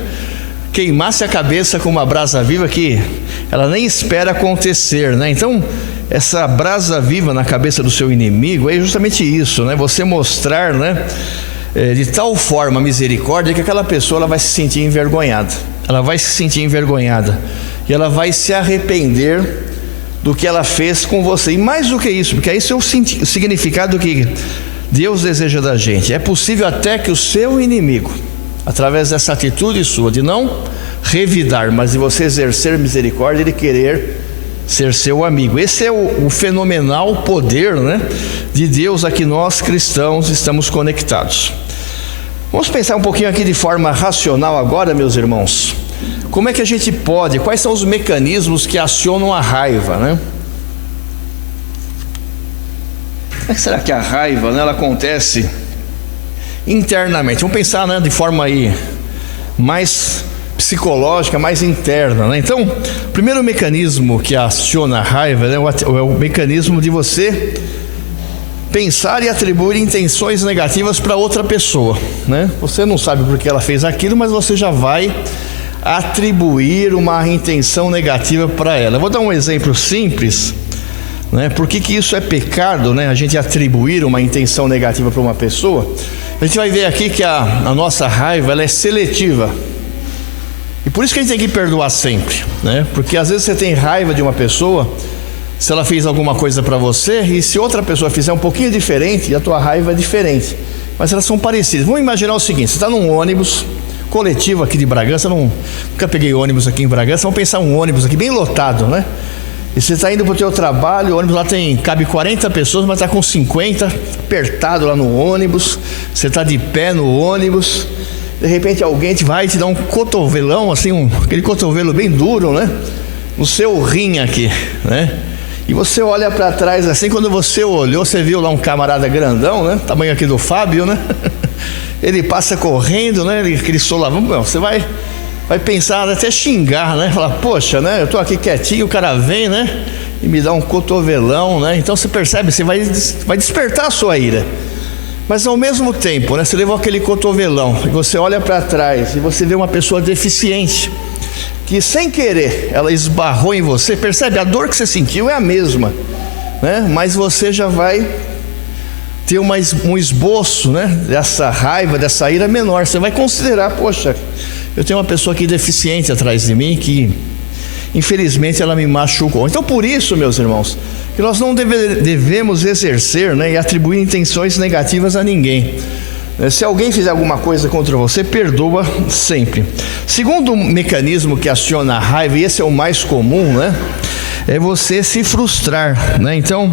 queimasse a cabeça com uma brasa viva que ela nem espera acontecer, né? Então, essa brasa viva na cabeça do seu inimigo é justamente isso, né? Você mostrar, né, de tal forma a misericórdia que aquela pessoa ela vai se sentir envergonhada. Ela vai se sentir envergonhada e ela vai se arrepender do que ela fez com você. E mais do que isso, porque esse é o significado que Deus deseja da gente. É possível até que o seu inimigo, através dessa atitude sua de não revidar, mas de você exercer misericórdia, ele querer ser seu amigo. Esse é o fenomenal poder, né, de Deus a que nós cristãos estamos conectados. Vamos pensar um pouquinho aqui de forma racional agora, meus irmãos. Como é que a gente pode, quais são os mecanismos que acionam a raiva, né? Como é que será que a raiva, né, ela acontece internamente? Vamos pensar, né, de forma aí mais psicológica, mais interna, né? Então, o primeiro mecanismo que aciona a raiva, né, é o mecanismo de você pensar e atribuir intenções negativas para outra pessoa, né? Você não sabe por que ela fez aquilo, mas você já vai atribuir uma intenção negativa para ela. Eu vou dar um exemplo simples, né? Por que isso é pecado, né? A gente atribuir uma intenção negativa para uma pessoa. A gente vai ver aqui que a nossa raiva ela é seletiva. E por isso que a gente tem que perdoar sempre, né? Porque às vezes você tem raiva de uma pessoa, se ela fez alguma coisa para você, e se outra pessoa fizer um pouquinho diferente, a tua raiva é diferente, mas elas são parecidas. Vamos imaginar o seguinte: você está num ônibus coletivo aqui de Bragança, nunca peguei ônibus aqui em Bragança, vamos pensar um ônibus aqui bem lotado, né? E você está indo para o teu trabalho, o ônibus lá cabe 40 pessoas, mas está com 50, apertado lá no ônibus, você está de pé no ônibus, de repente alguém vai te dar um cotovelão, assim, aquele cotovelo bem duro, né? No seu rim aqui, né? E você olha para trás assim, quando você olhou, você viu lá um camarada grandão, né? Tamanho aqui do Fábio, né? Ele passa correndo, né? Aquele solavão, você vai pensar, até xingar, né? Falar, poxa, né? Eu tô aqui quietinho, o cara vem, né? E me dá um cotovelão, né? Então você percebe, você vai despertar a sua ira. Mas ao mesmo tempo, né? Você levou aquele cotovelão e você olha para trás e você vê uma pessoa deficiente que sem querer ela esbarrou em você. Percebe? A dor que você sentiu é a mesma, né? Mas você já vai ter um esboço, né, dessa raiva, dessa ira menor. Você vai considerar, poxa, eu tenho uma pessoa aqui deficiente atrás de mim que infelizmente ela me machucou. Então por isso, meus irmãos, que nós não devemos exercer, né, e atribuir intenções negativas a ninguém. Se alguém fizer alguma coisa contra você, perdoa sempre. Segundo mecanismo que aciona a raiva, e esse é o mais comum, né, é você se frustrar, né? Então,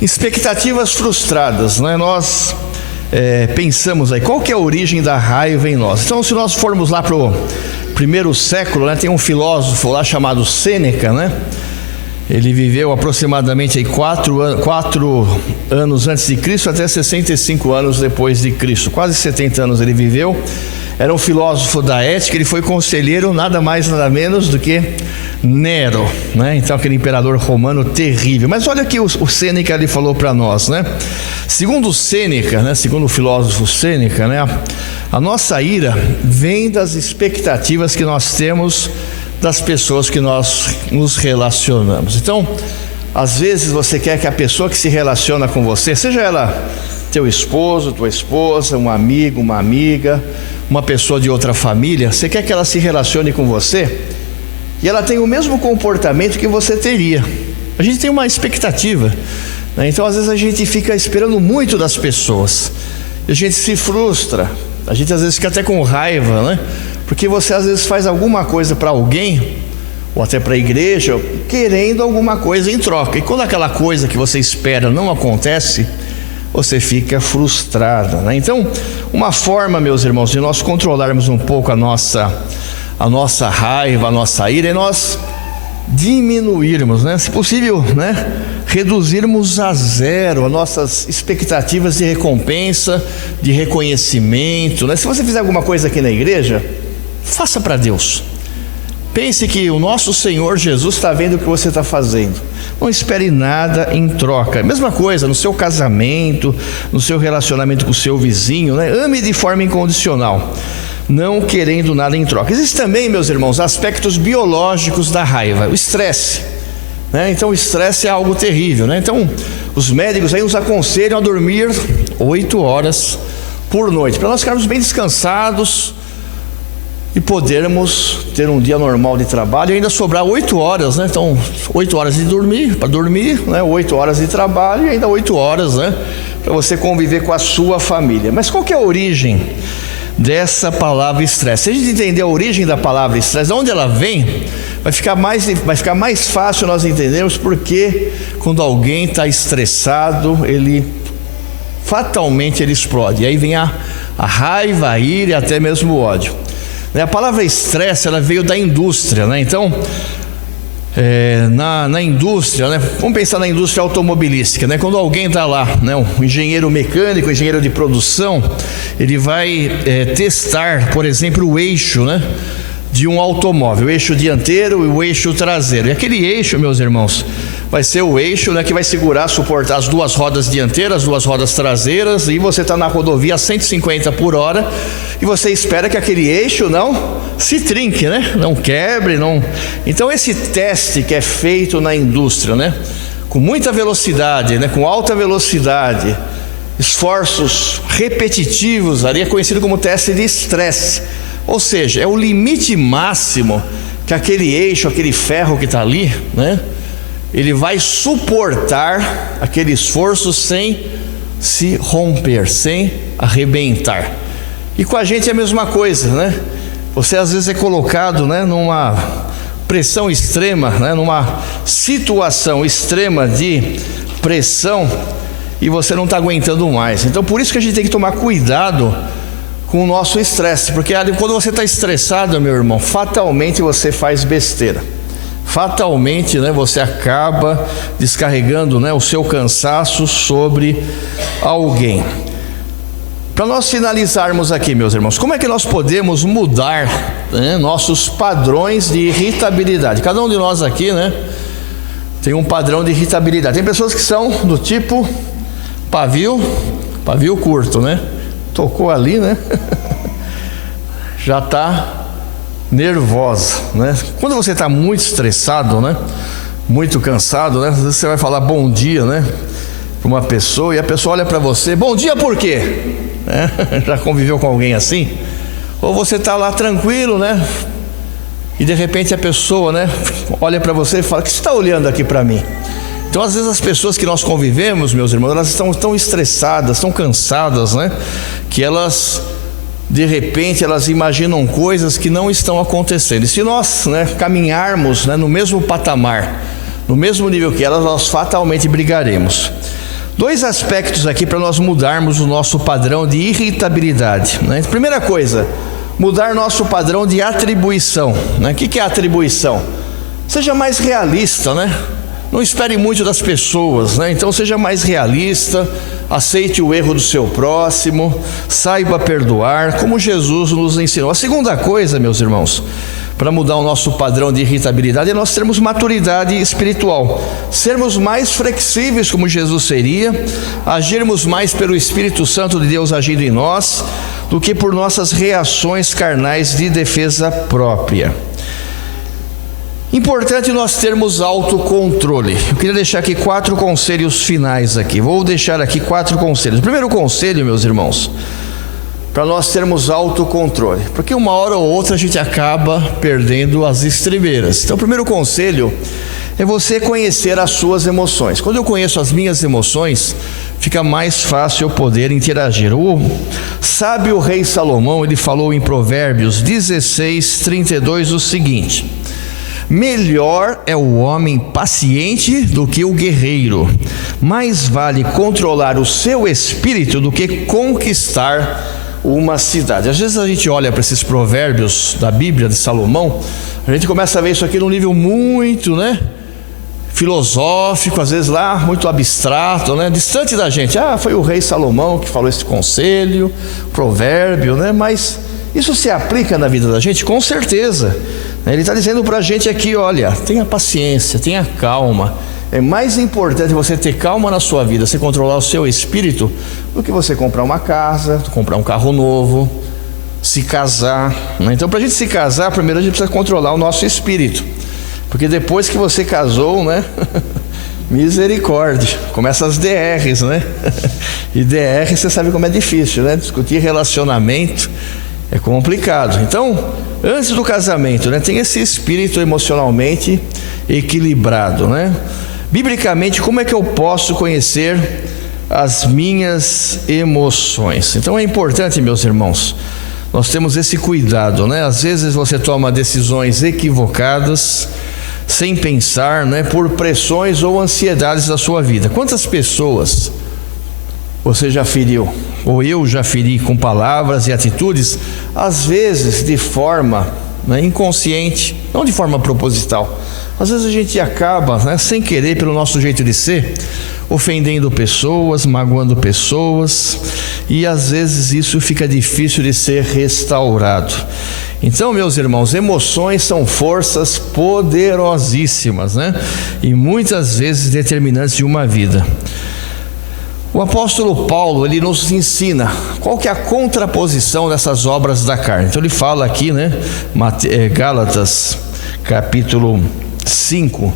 expectativas frustradas, né? Nós pensamos aí, qual que é a origem da raiva em nós? Então, se nós formos lá para o primeiro século, né, tem um filósofo lá chamado Sêneca, né? Ele viveu aproximadamente aí 4 anos antes de Cristo até 65 anos depois de Cristo. Quase 70 anos ele viveu. Era um filósofo da ética. Ele foi conselheiro nada mais nada menos do que Nero, né? Então aquele imperador romano terrível. Mas olha que o Sêneca ele falou para nós, né? Segundo Sêneca, né? Segundo o filósofo Sêneca, né? A nossa ira vem das expectativas que nós temos das pessoas que nós nos relacionamos. Então, às vezes você quer que a pessoa que se relaciona com você, seja ela teu esposo, tua esposa, um amigo, uma amiga, uma pessoa de outra família, você quer que ela se relacione com você e ela tenha o mesmo comportamento que você teria. A gente tem uma expectativa, né? Então às vezes a gente fica esperando muito das pessoas, a gente se frustra, a gente às vezes fica até com raiva, né? Porque você às vezes faz alguma coisa para alguém, ou até para a igreja, querendo alguma coisa em troca. E quando aquela coisa que você espera não acontece, você fica frustrado, né? Então, uma forma, meus irmãos, de nós controlarmos um pouco a nossa raiva, a nossa ira, é nós diminuirmos, né? Se possível, né? Reduzirmos a zero as nossas expectativas de recompensa, de reconhecimento, né? Se você fizer alguma coisa aqui na igreja, faça para Deus. Pense que o nosso Senhor Jesus está vendo o que você está fazendo. Não espere nada em troca. Mesma coisa no seu casamento, no seu relacionamento com o seu vizinho, né? Ame de forma incondicional. não querendo nada em troca. Existem também, meus irmãos, aspectos biológicos da raiva, o estresse, né? Então o estresse é algo terrível, né? Então os médicos aí nos aconselham a dormir 8 horas por noite, para nós ficarmos bem descansados e podermos ter um dia normal de trabalho e ainda sobrar 8 horas, né? Então 8 horas de dormir, para dormir, né? 8 horas de trabalho e ainda 8 horas, né? Para você conviver com a sua família. Mas qual que é a origem dessa palavra estresse? Se a gente entender a origem da palavra estresse, de onde ela vem, vai ficar mais fácil nós entendermos porque quando alguém está estressado, fatalmente ele explode. E aí vem a raiva, a ira e até mesmo o ódio. A palavra estresse, ela veio da indústria, né? Então, na indústria, né? Vamos pensar na indústria automobilística, né? Quando alguém está lá, né? Um engenheiro mecânico, um engenheiro de produção, ele vai testar, por exemplo, o eixo, né? De um automóvel, o eixo dianteiro e o eixo traseiro. E aquele eixo, meus irmãos, vai ser o eixo, né, que vai suportar as 2 rodas dianteiras, as 2 rodas traseiras, e você está na rodovia a 150 por hora, e você espera que aquele eixo não se trinque, né? Não quebre, não. Então esse teste que é feito na indústria, né, com muita velocidade, né, com alta velocidade, esforços repetitivos, ali é conhecido como teste de estresse. Ou seja, é o limite máximo que aquele eixo, aquele ferro que está ali, né, ele vai suportar aquele esforço sem se romper, sem arrebentar. E com a gente é a mesma coisa, né? Você às vezes é colocado, né, numa pressão extrema, né, numa situação extrema de pressão e você não está aguentando mais. Então por isso que a gente tem que tomar cuidado com o nosso estresse, porque quando você está estressado, meu irmão, fatalmente você faz besteira. Fatalmente, né, você acaba descarregando, né, o seu cansaço sobre alguém. Para nós finalizarmos aqui, meus irmãos, como é que nós podemos mudar, né, nossos padrões de irritabilidade? Cada um de nós aqui, né, tem um padrão de irritabilidade. Tem pessoas que são do tipo pavio curto, né? Tocou ali, né? Já está nervosa, né? Quando você está muito estressado, né? Muito cansado, né? Às vezes você vai falar bom dia, né? Para uma pessoa e a pessoa olha para você, bom dia por quê? Já conviveu com alguém assim? Ou você está lá tranquilo, né? E de repente a pessoa, né? Olha para você e fala, o que você está olhando aqui para mim? Então às vezes as pessoas que nós convivemos, meus irmãos, elas estão tão estressadas, tão cansadas, né? Que elas, de repente, elas imaginam coisas que não estão acontecendo. E se nós, né, caminharmos, né, no mesmo patamar, no mesmo nível que elas, nós fatalmente brigaremos. 2 aspectos aqui para nós mudarmos o nosso padrão de irritabilidade, né? Primeira coisa, mudar nosso padrão de atribuição, né? O que é atribuição? Seja mais realista, né? Não espere muito das pessoas, né? Então seja mais realista, aceite o erro do seu próximo, saiba perdoar, como Jesus nos ensinou. A segunda coisa, meus irmãos, para mudar o nosso padrão de irritabilidade é nós termos maturidade espiritual, sermos mais flexíveis como Jesus seria, agirmos mais pelo Espírito Santo de Deus agindo em nós, do que por nossas reações carnais de defesa própria. Importante nós termos autocontrole. Eu queria deixar aqui 4 conselhos finais aqui. Vou deixar aqui 4 conselhos. O primeiro conselho, meus irmãos, para nós termos autocontrole, porque uma hora ou outra a gente acaba perdendo as estribeiras. Então o primeiro conselho é você conhecer as suas emoções. Quando eu conheço as minhas emoções, fica mais fácil eu poder interagir. O sábio rei Salomão, ele falou em Provérbios 16:32 o seguinte: melhor é o homem paciente do que o guerreiro, mais vale controlar o seu espírito do que conquistar uma cidade. Às vezes a gente olha para esses provérbios da Bíblia de Salomão, a gente começa a ver isso aqui num nível muito, né, filosófico, às vezes lá muito abstrato, né, distante da gente. Foi o rei Salomão que falou esse conselho, provérbio, né? Mas isso se aplica na vida da gente? Com certeza. Ele está dizendo para a gente aqui, olha, tenha paciência, tenha calma. É mais importante você ter calma na sua vida, você controlar o seu espírito, do que você comprar uma casa, comprar um carro novo, se casar, né? Então, para a gente se casar, primeiro a gente precisa controlar o nosso espírito, porque depois que você casou, né? Misericórdia, começa as DRs, né? E DR você sabe como é difícil, né? Discutir relacionamento é complicado. Então, antes do casamento, né, tem esse espírito emocionalmente equilibrado, né? Biblicamente, como é que eu posso conhecer as minhas emoções? Então é importante, meus irmãos, nós temos esse cuidado, né? Às vezes você toma decisões equivocadas, sem pensar, né, por pressões ou ansiedades da sua vida. Quantas pessoas você já feriu, ou eu já feri com palavras e atitudes, às vezes de forma, né, inconsciente, não de forma proposital. Às vezes a gente acaba, né, sem querer, pelo nosso jeito de ser, ofendendo pessoas, magoando pessoas, e às vezes isso fica difícil de ser restaurado. Então, meus irmãos, emoções são forças poderosíssimas, né? E muitas vezes determinantes de uma vida. O apóstolo Paulo, ele nos ensina qual que é a contraposição dessas obras da carne. Então ele fala aqui, né? Gálatas, capítulo 5,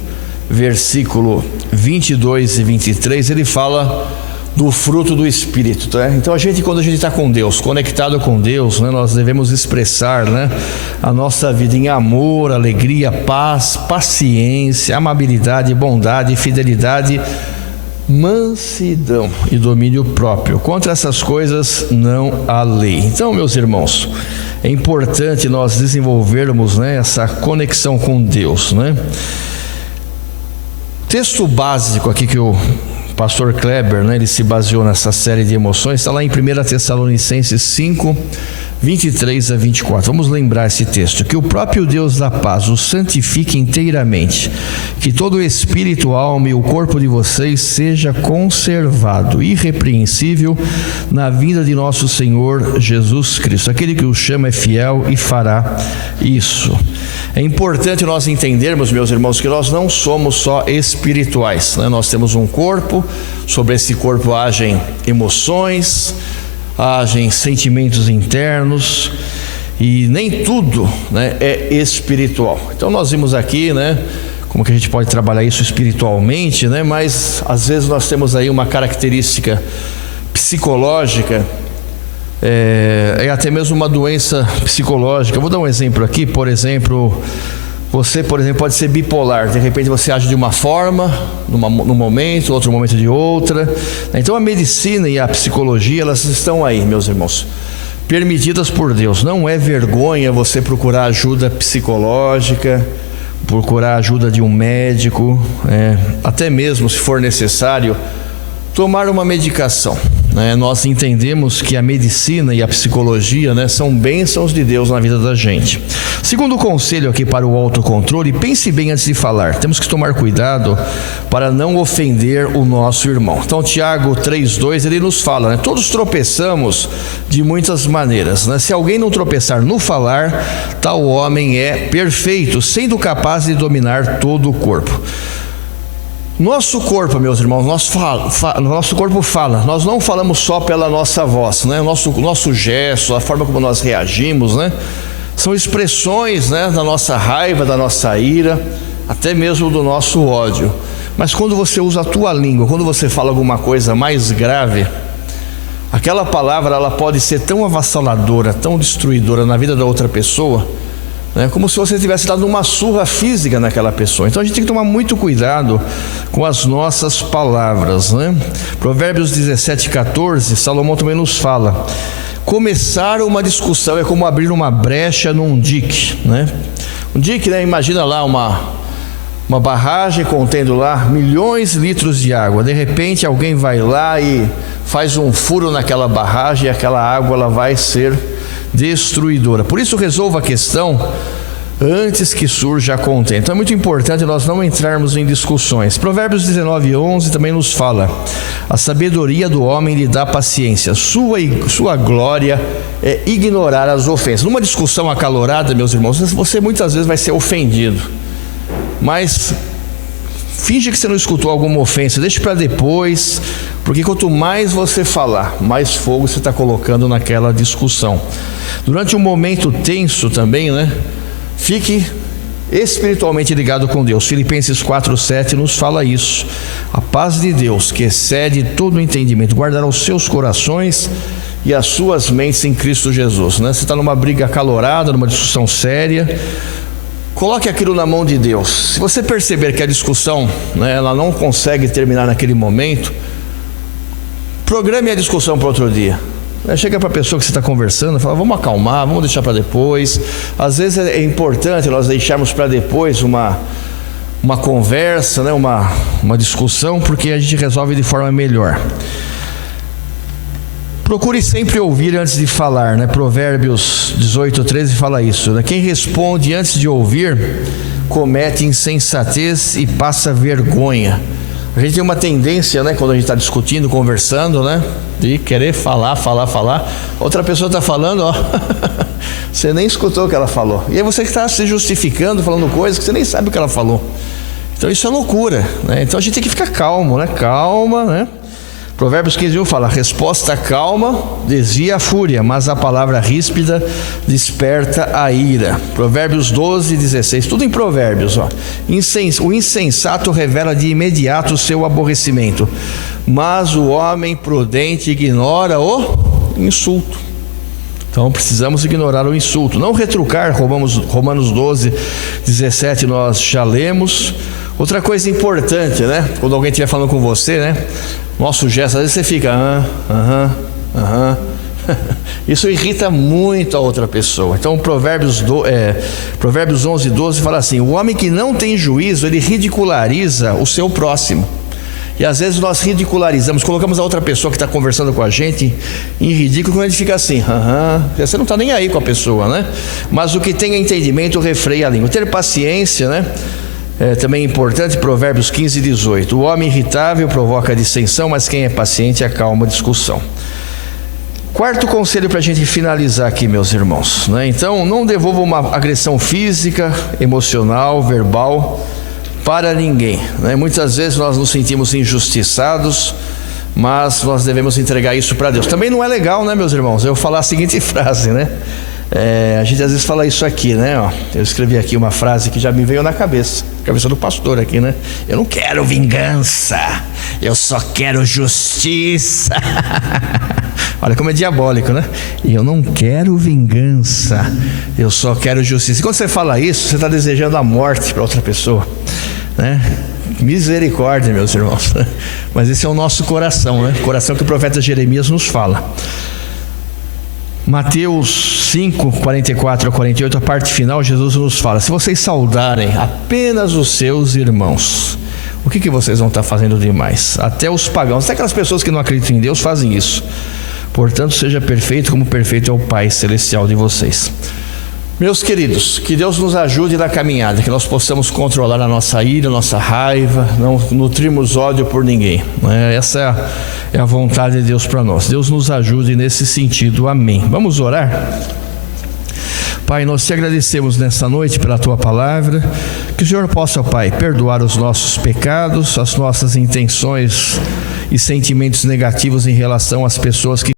versículo 22 e 23, ele fala do fruto do Espírito, né? Então quando a gente está com Deus, conectado com Deus, né, nós devemos expressar, né, a nossa vida em amor, alegria, paz, paciência, amabilidade, bondade, fidelidade, mansidão e domínio próprio. Contra essas coisas não há lei. Então, meus irmãos, é importante nós desenvolvermos, né, essa conexão com Deus, né? Texto básico aqui que o pastor Kleber, né, ele se baseou nessa série de emoções, está lá em 1 Tessalonicenses 5, 23 a 24. Vamos lembrar esse texto: que o próprio Deus da paz os santifique inteiramente, que todo o espírito, alma e o corpo de vocês seja conservado irrepreensível na vinda de nosso Senhor Jesus Cristo. Aquele que o chama é fiel e fará isso. É importante nós entendermos, meus irmãos, que nós não somos só espirituais, né? Nós temos um corpo, sobre esse corpo agem emoções, agem sentimentos internos, e nem tudo, né, é espiritual. Então nós vimos aqui, né, como que a gente pode trabalhar isso espiritualmente, né? Mas às vezes nós temos aí uma característica psicológica, é até mesmo uma doença psicológica. Eu vou dar um exemplo aqui. Por exemplo, você, pode ser bipolar. De repente você age de uma forma num momento, outro momento de outra. Então a medicina e a psicologia, elas estão aí, meus irmãos, permitidas por Deus. Não é vergonha você procurar ajuda psicológica, procurar ajuda de um médico, até mesmo, se for necessário, tomar uma medicação, né? Nós entendemos que a medicina e a psicologia, né, são bênçãos de Deus na vida da gente. Segundo conselho aqui para o autocontrole: pense bem antes de falar. Temos que tomar cuidado para não ofender o nosso irmão. Então Tiago 3,2, ele nos fala, né, todos tropeçamos de muitas maneiras, né? Se alguém não tropeçar no falar, tal homem é perfeito, sendo capaz de dominar todo o corpo. Nosso corpo, meus irmãos, nosso corpo fala. Nós não falamos só pela nossa voz, né? Nosso gesto, a forma como nós reagimos, né, são expressões, né, da nossa raiva, da nossa ira, até mesmo do nosso ódio. Mas quando você usa a tua língua, quando você fala alguma coisa mais grave, aquela palavra, ela pode ser tão avassaladora, tão destruidora na vida da outra pessoa, né, como se você tivesse dado uma surra física naquela pessoa. Então a gente tem que tomar muito cuidado com as nossas palavras, né? Provérbios 17:14, Salomão também nos fala: começar uma discussão é como abrir uma brecha num dique, né? Um dique, né? Imagina lá uma barragem contendo lá milhões de litros de água. De repente alguém vai lá e faz um furo naquela barragem, e aquela água, ela vai ser destruidora. Por isso, resolva a questão antes que surja a contenda. Então é muito importante nós não entrarmos em discussões. Provérbios 19:11 também nos fala: a sabedoria do homem lhe dá paciência, sua glória é ignorar as ofensas. Numa discussão acalorada, meus irmãos, você muitas vezes vai ser ofendido, mas finge que você não escutou alguma ofensa, deixe para depois, porque quanto mais você falar, mais fogo você está colocando naquela discussão. Durante um momento tenso também, né? Fique espiritualmente ligado com Deus. Filipenses 4:7 nos fala isso. A paz de Deus, que excede todo o entendimento, guardará os seus corações e as suas mentes em Cristo Jesus, né? Você está numa briga acalorada, numa discussão séria, coloque aquilo na mão de Deus. Se você perceber que a discussão, né, ela não consegue terminar naquele momento, programe a discussão para outro dia. Chega para a pessoa que você está conversando e fala: vamos acalmar, vamos deixar para depois. Às vezes é importante nós deixarmos para depois uma conversa, né, uma discussão, porque a gente resolve de forma melhor. Procure sempre ouvir antes de falar, né? Provérbios 18:13 fala isso, né? Quem responde antes de ouvir comete insensatez e passa vergonha. A gente tem uma tendência, né, quando a gente está discutindo, conversando, né, de querer falar. Outra pessoa está falando, ó, você nem escutou o que ela falou. E aí você está se justificando, falando coisas que você nem sabe o que ela falou. Então isso é loucura, né? Então a gente tem que ficar calmo, né? Calma, né? Provérbios 15:1 fala: resposta calma desvia a fúria, mas a palavra ríspida desperta a ira. Provérbios 12:16, tudo em Provérbios, ó. O insensato revela de imediato o seu aborrecimento, mas o homem prudente ignora o insulto. Então precisamos ignorar o insulto, não retrucar. Romanos 12:17 nós já lemos. Outra coisa importante, né? Quando alguém estiver falando com você, né? Nosso gesto, às vezes você fica isso irrita muito a outra pessoa. Então Provérbios 11:12 fala assim: o homem que não tem juízo, ele ridiculariza o seu próximo. E às vezes nós ridicularizamos, colocamos a outra pessoa que está conversando com a gente em ridículo, quando a gente fica assim, você não está nem aí com a pessoa, né? Mas o que tem entendimento refreia a língua. Ter paciência, né? Também é importante. Provérbios 15:18, o homem irritável provoca dissensão, mas quem é paciente acalma a discussão. Quarto conselho para a gente finalizar aqui, meus irmãos, né? Então, não devolva uma agressão física, emocional, verbal para ninguém, né? Muitas vezes nós nos sentimos injustiçados, mas nós devemos entregar isso para Deus. Também não é legal, né, meus irmãos, eu falar a seguinte frase, né? A gente às vezes fala isso aqui, né? Ó, eu escrevi aqui uma frase que já me veio na cabeça do pastor aqui, né? Eu não quero vingança, eu só quero justiça. Olha como é diabólico, né? Eu não quero vingança, eu só quero justiça. E quando você fala isso, você está desejando a morte para outra pessoa, né? Misericórdia, meus irmãos. Mas esse é o nosso coração, né? O coração que o profeta Jeremias nos fala. Mateus 5:44-48, a parte final, Jesus nos fala: se vocês saudarem apenas os seus irmãos, o que vocês vão estar fazendo demais? Até os pagãos, até aquelas pessoas que não acreditam em Deus fazem isso. Portanto, seja perfeito como perfeito é o Pai Celestial de vocês. Meus queridos, que Deus nos ajude na caminhada, que nós possamos controlar a nossa ira, a nossa raiva, não nutrimos ódio por ninguém, né? Essa é a vontade de Deus para nós. Deus nos ajude nesse sentido, amém. Vamos orar? Pai, nós te agradecemos nessa noite pela tua palavra, que o Senhor possa, Pai, perdoar os nossos pecados, as nossas intenções e sentimentos negativos em relação às pessoas que